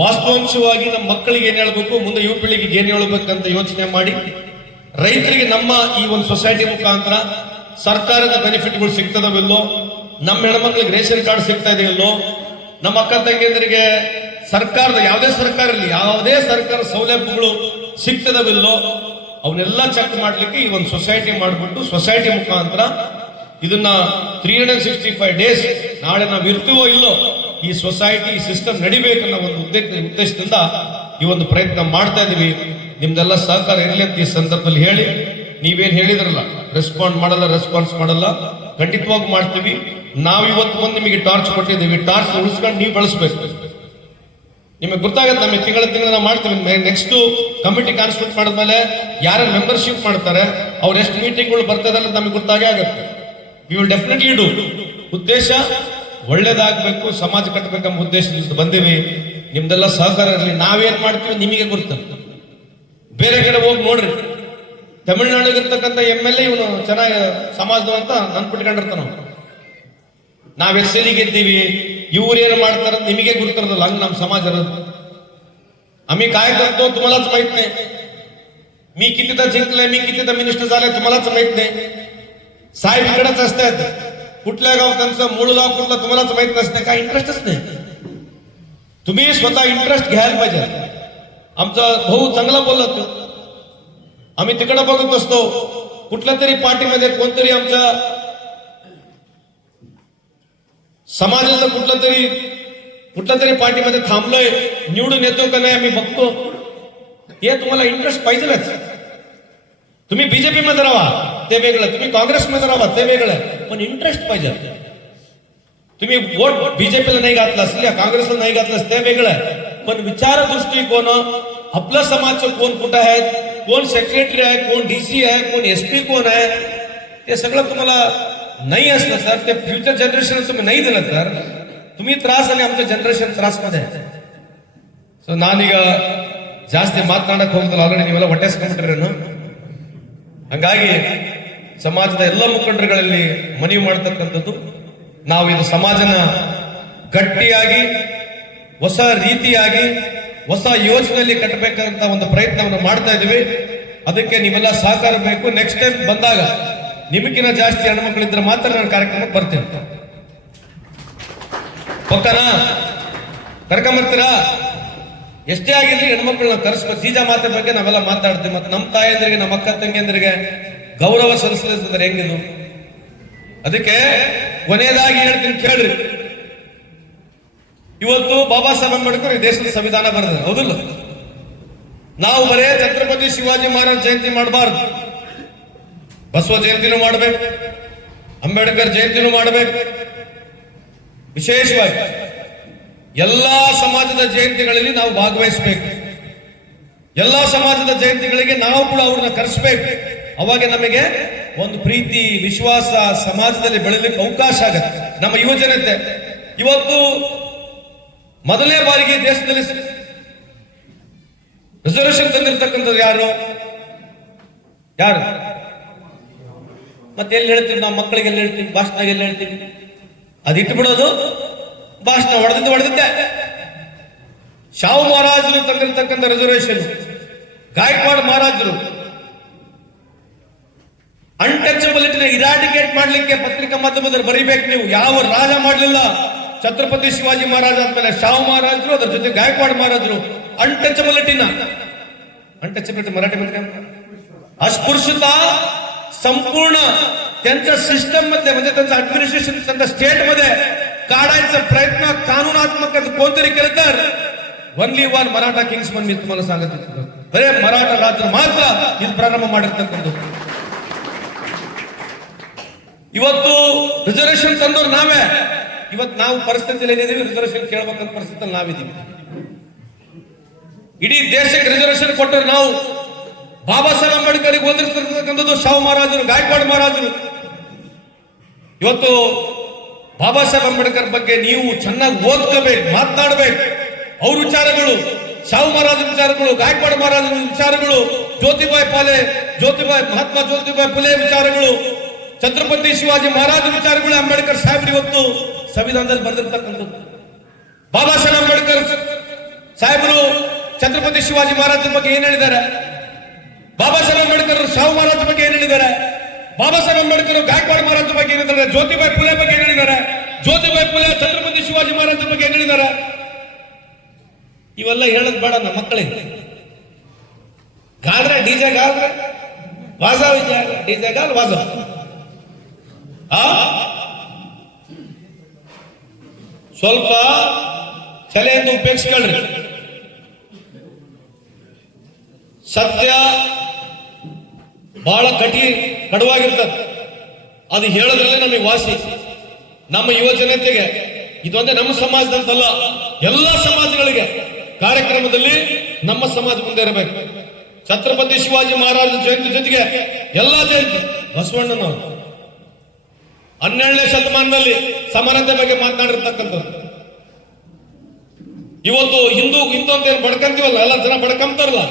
ವಾಸ್ತವಾಂಶವಾಗಿ ನಮ್ಮ ಮಕ್ಕಳಿಗೆ ಏನ್ ಹೇಳ್ಬೇಕು, ಮುಂದೆ ಯುವ ಪೀಳಿಗೆಗೆ ಏನ್ ಹೇಳ್ಬೇಕಂತ ಯೋಚನೆ ಮಾಡಿ. ರೈತರಿಗೆ ನಮ್ಮ ಈ ಒಂದು ಸೊಸೈಟಿ ಮುಖಾಂತರ ಸರ್ಕಾರದ ಬೆನಿಫಿಟ್ಗಳು ಸಿಗ್ತದವಿಲ್ಲೋ, ನಮ್ಮ ಹೆಣ್ಮಕ್ಳಿಗೆ ರೇಷನ್ ಕಾರ್ಡ್ ಸಿಗ್ತಾ ಇದೆಯಲ್ಲೋ, ನಮ್ಮ ಅಕ್ಕ ತಂಗಿಯಂದರಿಗೆ ಸರ್ಕಾರದ ಯಾವುದೇ ಸರ್ಕಾರ ಸೌಲಭ್ಯಗಳು ಸಿಗ್ತದವಿಲ್ಲೋ, ಅವನ್ನೆಲ್ಲ ಚೆಕ್ ಮಾಡ್ಲಿಕ್ಕೆ ಈ ಒಂದು ಸೊಸೈಟಿ ಮಾಡಿಬಿಟ್ಟು ಸೊಸೈಟಿ ಮುಖಾಂತರ ಇದನ್ನ 365 ಡೇಸ್ ನಾಳೆ ನಾವು ಇರ್ತೀವೋ ಇಲ್ಲೋ ಈ ಸೊಸೈಟಿ ಸಿಸ್ಟಮ್ ನಡಿಬೇಕನ್ನೋ ಒಂದು ಉದ್ದೇಶದಿಂದ ಈ ಒಂದು ಪ್ರಯತ್ನ ಮಾಡ್ತಾ ಇದೀವಿ. ನಿಮ್ದೆಲ್ಲ ಸಹಕಾರ ಇರಲಿ ಅಂತ ಈ ಸಂದರ್ಭದಲ್ಲಿ ಹೇಳಿ, ನೀವೇನ್ ಹೇಳಿದ್ರಲ್ಲ ರೆಸ್ಪಾನ್ಸ್ ಮಾಡಲ್ಲ, ಖಂಡಿತವಾಗಿ ಮಾಡ್ತೀವಿ. ನಾವು ಇವತ್ತು ಬಂದು ನಿಮಗೆ ಟಾರ್ಚ್ ಕೊಟ್ಟಿದ್ದೀವಿ, ಟಾರ್ಚ್ ಉಳಿಸ್ಕೊಂಡು ನೀವು ಬಳಸಬೇಕು. ನಿಮಗೆ ಗೊತ್ತಾಗತ್ತೆ, ನಮಗೆ ತಿಂಗಳ ನಾವು ಮಾಡ್ತೀವಿ. ನೆಕ್ಸ್ಟ್ ಕಮಿಟಿ ಕಾನ್ಸ್ಟಿಟ್ಯೂಟ್ ಮಾಡಿದ್ಮೇಲೆ ಯಾರ ಮೆಂಬರ್ಶಿಪ್ ಮಾಡ್ತಾರೆ, ಅವ್ರು ಎಷ್ಟು ಮೀಟಿಂಗ್ಗಳು ಬರ್ತದಲ್ಲ ನಮಗೆ ಗೊತ್ತಾಗೇ ಆಗುತ್ತೆ. You will definitely do. ಉದ್ದೇಶ ಒಳ್ಳೇದಾಗಬೇಕು, ಸಮಾಜ ಕಟ್ಟಬೇಕೆಂಬ ಉದ್ದೇಶದಿಂದ ಬಂದಿವಿ. ನಿಮ್ದೆಲ್ಲ ಸಹಕಾರ ಇರಲಿ. ನಾವೇನ್ ಮಾಡ್ತೀವಿ ನಿಮಗೆ ಗೊತ್ತ. ಬೇರೆ ಕಡೆ ಹೋಗಿ ನೋಡ್ರಿ, ತಮಿಳುನಾಡಿಗಿರ್ತಕ್ಕಂಥ MLA ಇವನು ಚೆನ್ನಾಗಿ ಸಮಾಜದ ಅಂತ ನನ್ಪಿಟ್ಕೊಂಡಿರ್ತಾನ. ನಾವ್ SLE ಗೆದ್ದೀವಿ, ಇವ್ರೇನು ಮಾಡ್ತಾರ ನಿಮಗೆ ಗುರುತಿರೋದಿಲ್ಲ. ಹಂಗ ನಮ್ಮ ಸಮಾಜ ಇರೋದು. आम्ही काय करतो तुम्हालाच माहित नाही. मी कितीदा जिंकले, मी कितीदा मिनिस्टर झाले तुम्हालाच माहित नाही. साहेब इकडेच असतात, कुठल्या गाव त्यांचं मूळ गाव कुठलं तुम्हालाच माहित नसतं. काय इंटरेस्टच नाही. तुम्ही स्वतः इंटरेस्ट घ्यायला पाहिजे. आमचा भाऊ चांगला बोलला तो. आम्ही तिकडे बघत असतो, कुठल्या तरी पार्टीमध्ये कोणतरी आमच्या समाजाचं कुठल्या तरी पार्टीमध्ये थांबलोय, निवडून येतो का नाही आम्ही बघतो. हे तुम्हाला इंटरेस्ट पाहिजेच. तुम्ही बीजेपी मध्ये राहा ते वेगळं, तुम्ही काँग्रेसमध्ये राहा ते वेगळं, पण इंटरेस्ट पाहिजे. तुम्ही वोट बीजेपीला नाही घातला असेल या काँग्रेसला नाही घातलं ते वेगळं, पण विचार दृष्टिकोन आपल्या समाजचं कोण कुठं आहेत, कोण सेक्रेटरी आहे, कोण DC आहे, कोण SP कोण आहे, ते सगळं तुम्हाला नाही असलं तर, ते फ्युचर जनरेशन तुम्ही नाही दिलं तर तुम्ही ತ್ರಾಸ ಅಲ್ಲಿ ಆಮच्या ಜನರೇಷನ್ ತ್ರಾಸ मध्ये. ಸೊ ನಾನೀಗ ಜಾಸ್ತಿ ಮಾತನಾಡಕ್ಕೆ ಹೋಗೋದಿಲ್ಲ, ಆಲ್ರೆಡಿ ನೀವೆಲ್ಲ ಹೊಟ್ಟೆಸ್ಕೊಂಡ್ಬಿಟ್ರೇನು. ಹಂಗಾಗಿ ಸಮಾಜದ ಎಲ್ಲ ಮುಖಂಡರುಗಳಲ್ಲಿ ಮನವಿ ಮಾಡತಕ್ಕಂಥದ್ದು, ನಾವು ಇದು ಸಮಾಜನ ಗಟ್ಟಿಯಾಗಿ ಹೊಸ ರೀತಿಯಾಗಿ ಹೊಸ ಯೋಚನೆಯಲ್ಲಿ ಕಟ್ಟಬೇಕಂತ ಒಂದು ಪ್ರಯತ್ನವನ್ನು ಮಾಡ್ತಾ ಇದ್ದೀವಿ. ಅದಕ್ಕೆ ನೀವೆಲ್ಲ ಸಹಕಾರ ಬೇಕು. ನೆಕ್ಸ್ಟ್ ಟೈಮ್ ಬಂದಾಗ ನಿಮಗಿನ ಜಾಸ್ತಿ ಹೆಣ್ಮಕ್ಳಿದ್ರೆ ಮಾತ್ರ ನಾನು ಕಾರ್ಯಕ್ರಮಕ್ಕೆ ಬರ್ತೀನಿ. ಪಕ್ಕನಾ ಕರ್ಕೊಂಬರ್ತೀರಾ? ಎಷ್ಟೇ ಆಗಿರ್ಲಿ ಹೆಣ್ಮಕ್ಳನ್ನ ಕರೆಸ್ಬೇಕು. ಜೀಜ ಮಾತೆ ಬಗ್ಗೆ ನಾವೆಲ್ಲ ಮಾತಾಡ್ತೀವಿ. ಮತ್ತೆ ನಮ್ಮ ತಾಯಂದ್ರಿಗೆ, ನಮ್ಮ ಅಕ್ಕ ತಂಗಿಯಂದ್ರಿಗೆ ಗೌರವ ಸಲ್ಲಿಸಲಿದ್ರೆ ಹೆಂಗಿದು? ಅದಕ್ಕೆ ಕೊನೆಯದಾಗಿ ಹೇಳ್ತೀನಿ ಕೇಳ್ರಿ. ಇವತ್ತು ಬಾಬಾ ಸಾಹೇಬ್ ಅಂಬೇಡ್ಕರ್ ಈ ದೇಶದ ಸಂವಿಧಾನ ಬರೆದ್ರು, ಹೌದಿಲ್ಲ? ನಾವು ಬರೇ ಛತ್ರಪತಿ ಶಿವಾಜಿ ಮಹಾರಾಜ್ ಜಯಂತಿ ಮಾಡಬಾರ್ದು. ಬಸವ ಜಯಂತಿನೂ ಮಾಡ್ಬೇಕು, ಅಂಬೇಡ್ಕರ್ ಜಯಂತಿನೂ ಮಾಡ್ಬೇಕು. ವಿಶೇಷವಾಗಿ ಎಲ್ಲಾ ಸಮಾಜದ ಜಯಂತಿಗಳಲ್ಲಿ ನಾವು ಭಾಗವಹಿಸಬೇಕು. ಎಲ್ಲಾ ಸಮಾಜದ ಜಯಂತಿಗಳಿಗೆ ನಾವು ಕೂಡ ಅವ್ರನ್ನ ಕರೆಸಬೇಕು. ಅವಾಗ ನಮಗೆ ಒಂದು ಪ್ರೀತಿ, ವಿಶ್ವಾಸ ಸಮಾಜದಲ್ಲಿ ಬೆಳೆಯಲಿಕ್ಕೆ ಅವಕಾಶ ಆಗುತ್ತೆ. ನಮ್ಮ ಯುವ ಜನತೆ ಇವತ್ತು ಮೊದಲನೇ ಬಾರಿಗೆ ದೇಶದಲ್ಲಿ ರಿಸರ್ವೇಶನ್ ತಂದಿರ್ತಕ್ಕಂಥದ್ದು ಯಾರು? ಮತ್ತೆ ಎಲ್ಲಿ ಹೇಳ್ತೀವಿ ನಾವು? ಮಕ್ಕಳಿಗೆ ಎಲ್ಲಿ ಹೇಳ್ತೀವಿ? ಭಾಷಣ ಎಲ್ಲಿ ಹೇಳ್ತೀವಿ? ಅದಿಟ್ಟು ಬಿಡೋದು. ಭಾಷಣ ಹೊಡೆದಿದ್ದೆ. ಶಾಹು ಮಹಾರಾಜರು ತಂದಿರತಕ್ಕಂಥ ರಿಸರ್ವೇಶನ್, ಗಾಯಕ್ವಾಡ್ ಮಹಾರಾಜರು ಅನ್ಟಚಬಿಲಿಟಿನ ಇರಾಡಿಕೇಟ್ ಮಾಡ್ಲಿಕ್ಕೆ ಪತ್ರಿಕಾ ಮಾಧ್ಯಮದಲ್ಲಿ ಬರೀಬೇಕು ನೀವು. ಯಾವ ರಾಜ ಮಾಡಲಿಲ್ಲ. ಛತ್ರಪತಿ ಶಿವಾಜಿ ಮಹಾರಾಜ ಆದ್ಮೇಲೆ ಶಾಹು ಮಹಾರಾಜರು, ಅದರ ಜೊತೆ ಗಾಯಕ್ವಾಡ್ ಮಹಾರಾಜರು अनटचबिलिटी मराठी मध्ये अस्पृश्यता संपूर्ण त्यांच्या सिस्टम मध्ये म्हणजे त्यांचं ऍडमिनिस्ट्रेशन त्यांच्या स्टेट मध्ये काढायचा प्रयत्न कानूनात्मक कोणतरी केलं तर ओनली वन मराठा किंग्स म्हणून मी तुम्हाला सांगत होतो. बरे मराठा राज्य मात्र ಇದು ಪ್ರಾರಂಭ ಮಾಡಿರ್ತಕ್ಕಂಥದ್ದು. ಇವತ್ತು ರಿಸರ್ವೇಶನ್ ತಂದವ್ರು ನಾವೇ. ಇವತ್ತು ನಾವು ಪರಿಸ್ಥಿತಿಯಲ್ಲಿ ಏನಿದೀವಿ, ರಿಸರ್ವೇಶನ್ ಕೇಳ್ಬೇಕಂತ ಪರಿಸ್ಥಿತಿಯಲ್ಲಿ ನಾವಿದ್ದೀವಿ. ಇಡೀ ದೇಶಕ್ಕೆ ರಿಸರ್ವೇಶನ್ ಕೊಟ್ಟರು ನಾವು. ಬಾಬಾ ಸಾಹೇಬ್ ಅಂಬೇಡ್ಕರ್ಗೆ ಓದಿರ್ತಕ್ಕಂಥದ್ದು ಶಾಹು ಮಹಾರಾಜರು, ಗಾಯಕ್ವಾಡ್ ಮಹಾರಾಜರು. ಇವತ್ತು ಬಾಬಾ ಸಾಹೇಬ್ ಅಂಬೇಡ್ಕರ್ ಬಗ್ಗೆ ನೀವು ಚೆನ್ನಾಗಿ ಓದ್ಕೋಬೇಕು, ಮಾತನಾಡಬೇಕು. ಅವ್ರ ವಿಚಾರಗಳು, ಶಾಹು ಮಹಾರಾಜರ ವಿಚಾರಗಳು, ಗಾಯಕ್ವಾಡ್ ಮಹಾರಾಜರ ವಿಚಾರಗಳು, ಮಹಾತ್ಮ ಜ್ಯೋತಿಬಾಯಿ ಫುಲೆ ವಿಚಾರಗಳು, ಛತ್ರಪತಿ ಶಿವಾಜಿ ಮಹಾರಾಜ ವಿಚಾರಗಳು ಅಂಬೇಡ್ಕರ್ ಸಾಹೇಬ್ರು ಇವತ್ತು ಸಂವಿಧಾನದಲ್ಲಿ ಬರೆದಿರ್ತಕ್ಕಂಥದ್ದು. ಬಾಬಾ ಸಾಹೇಬ್ ಅಂಬೇಡ್ಕರ್ ಸಾಹೇಬರು ಛತ್ರಪತಿ ಶಿವಾಜಿ ಮಹಾರಾಜರ ಬಗ್ಗೆ ಏನ್ ಹೇಳಿದ್ದಾರೆ, ಬಾಬಾ ಸಾಹೇಬ್ ಅಂಬೇಡ್ಕರ್ ಶಾಹು ಮಹಾರಾಜರ ಬಗ್ಗೆ ಏನ್ ಹೇಳಿದ್ದಾರೆ, ಬಾಬಾ ಸಾಹೇಬ್ ಅಂಬೇಡ್ಕರ್ ಗಾಯಕ್ವಾಡ್ ಮಹಾರಾಜರ ಬಗ್ಗೆ ಏನ್ ಹೇಳಿದ್ದಾರೆ, ಜ್ಯೋತಿಬಾಯಿ ಫುಲೆ ಬಗ್ಗೆ ಏನ್ ಹೇಳಿದ್ದಾರೆ, ಜ್ಯೋತಿಬಾಯಿ ಫುಲೆ ಛತ್ರಪತಿ ಶಿವಾಜಿ ಮಹಾರಾಜರ ಬಗ್ಗೆ ಏನ್ ಹೇಳಿದ್ದಾರೆ. ಇವೆಲ್ಲ ಹೇಳದ್ ಬೇಡ ನಮ್ಮ ಮಕ್ಕಳಿಗೆ. ಗಾದ್ರೆ ಡಿಜೆ ಗಾದ್ರೆ ವಾಜ ಡಿಜೆ ಗಾಲ್ ವಾಜ. ಸ್ವಲ್ಪ ತಲೆಯಿಂದ ಉಪಯೋಗಿಸ್ಕೊಳ್ರಿ. ಸತ್ಯ ಬಹಳ ಕಡುವಾಗಿರ್ತದೆ. ಅದು ಹೇಳೋದ್ರಲ್ಲೇ ನಮಗೆ ವಾಸಿ. ನಮ್ಮ ಯುವ ಜನತೆಗೆ ಇದೊಂದೇ ನಮ್ಮ ಸಮಾಜದಂತಲ್ಲ, ಎಲ್ಲ ಸಮಾಜಗಳಿಗೆ ಕಾರ್ಯಕ್ರಮದಲ್ಲಿ ನಮ್ಮ ಸಮಾಜ ಮುಂದೆ ಇರಬೇಕು. ಛತ್ರಪತಿ ಶಿವಾಜಿ ಮಹಾರಾಜ ಜಯಂತಿ ಜೊತೆಗೆ ಎಲ್ಲಾ ಜಯಂತಿ, ಬಸವಣ್ಣನವರು 12ನೇ ಶತಮಾನದಲ್ಲಿ ಸಮಾನತೆ ಬಗ್ಗೆ ಮಾತನಾಡಿರ್ತಕ್ಕಂಥದ್ದು. ಇವತ್ತು ಹಿಂದೂ ಅಂತ ಏನು ಬಡ್ಕಂತೀವಲ್ಲ, ಎಲ್ಲ ಜನ ಬಡ್ಕಂತಾರಲ್ಲ,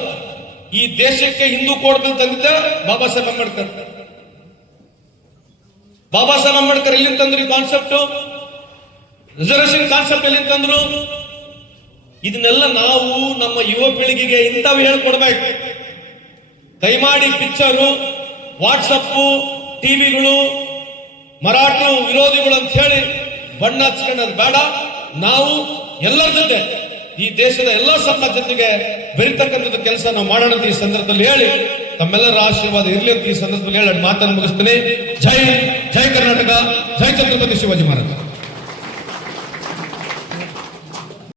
ಈ ದೇಶಕ್ಕೆ ಹಿಂದೂ ಕೋಡ್ ಬಿಲ್ ತಂದಿದ್ದ ಬಾಬಾ ಸಾಹೇಬ್ ಅಂಬೇಡ್ಕರ್. ಬಾಬಾ ಸಾಹೇಬ್ ಅಂಬೇಡ್ಕರ್ ಎಲ್ಲಿಂದ ತಂದ್ರು ಈ ಕಾನ್ಸೆಪ್ಟ್, ರಿಸರ್ವೇಶನ್ ಕಾನ್ಸೆಪ್ಟ್ ಎಲ್ಲಿಂದ ತಂದ್ರು? ಇದನ್ನೆಲ್ಲ ನಾವು ನಮ್ಮ ಯುವ ಪೀಳಿಗೆಗೆ ಇಂಥವು ಹೇಳ್ಕೊಡ್ಬೇಕು. ಕೈಮಾಡಿ ಪಿಕ್ಚರು, ವಾಟ್ಸಪ್, ಟಿವಿಗಳು, ಮರಾಠ ವಿರೋಧಿಗಳು ಅಂತ ಹೇಳಿ ಬಣ್ಣ ಹಚ್ಕೊಳ್ಳೋದು ಬೇಡ. ನಾವು ಎಲ್ಲರ ಜೊತೆ, ಈ ದೇಶದ ಎಲ್ಲ ಸಮಾಜ ಜೊತೆಗೆ ಬೆರಿತಕ್ಕಂಥದ್ದು ಕೆಲಸ ನಾವು ಮಾಡೋಣ ಅಂತ ಈ ಸಂದರ್ಭದಲ್ಲಿ ಹೇಳಿ, ತಮ್ಮೆಲ್ಲರ ಆಶೀರ್ವಾದ ಇರಲಿ ಅಂತ ಈ ಸಂದರ್ಭದಲ್ಲಿ ಹೇಳಿ ಮಾತನ್ನು ಮುಗಿಸ್ತೀನಿ. ಜೈ ಕರ್ನಾಟಕ, ಜೈ ಛತ್ರಪತಿ ಶಿವಾಜಿ ಮಹಾರಾಜ.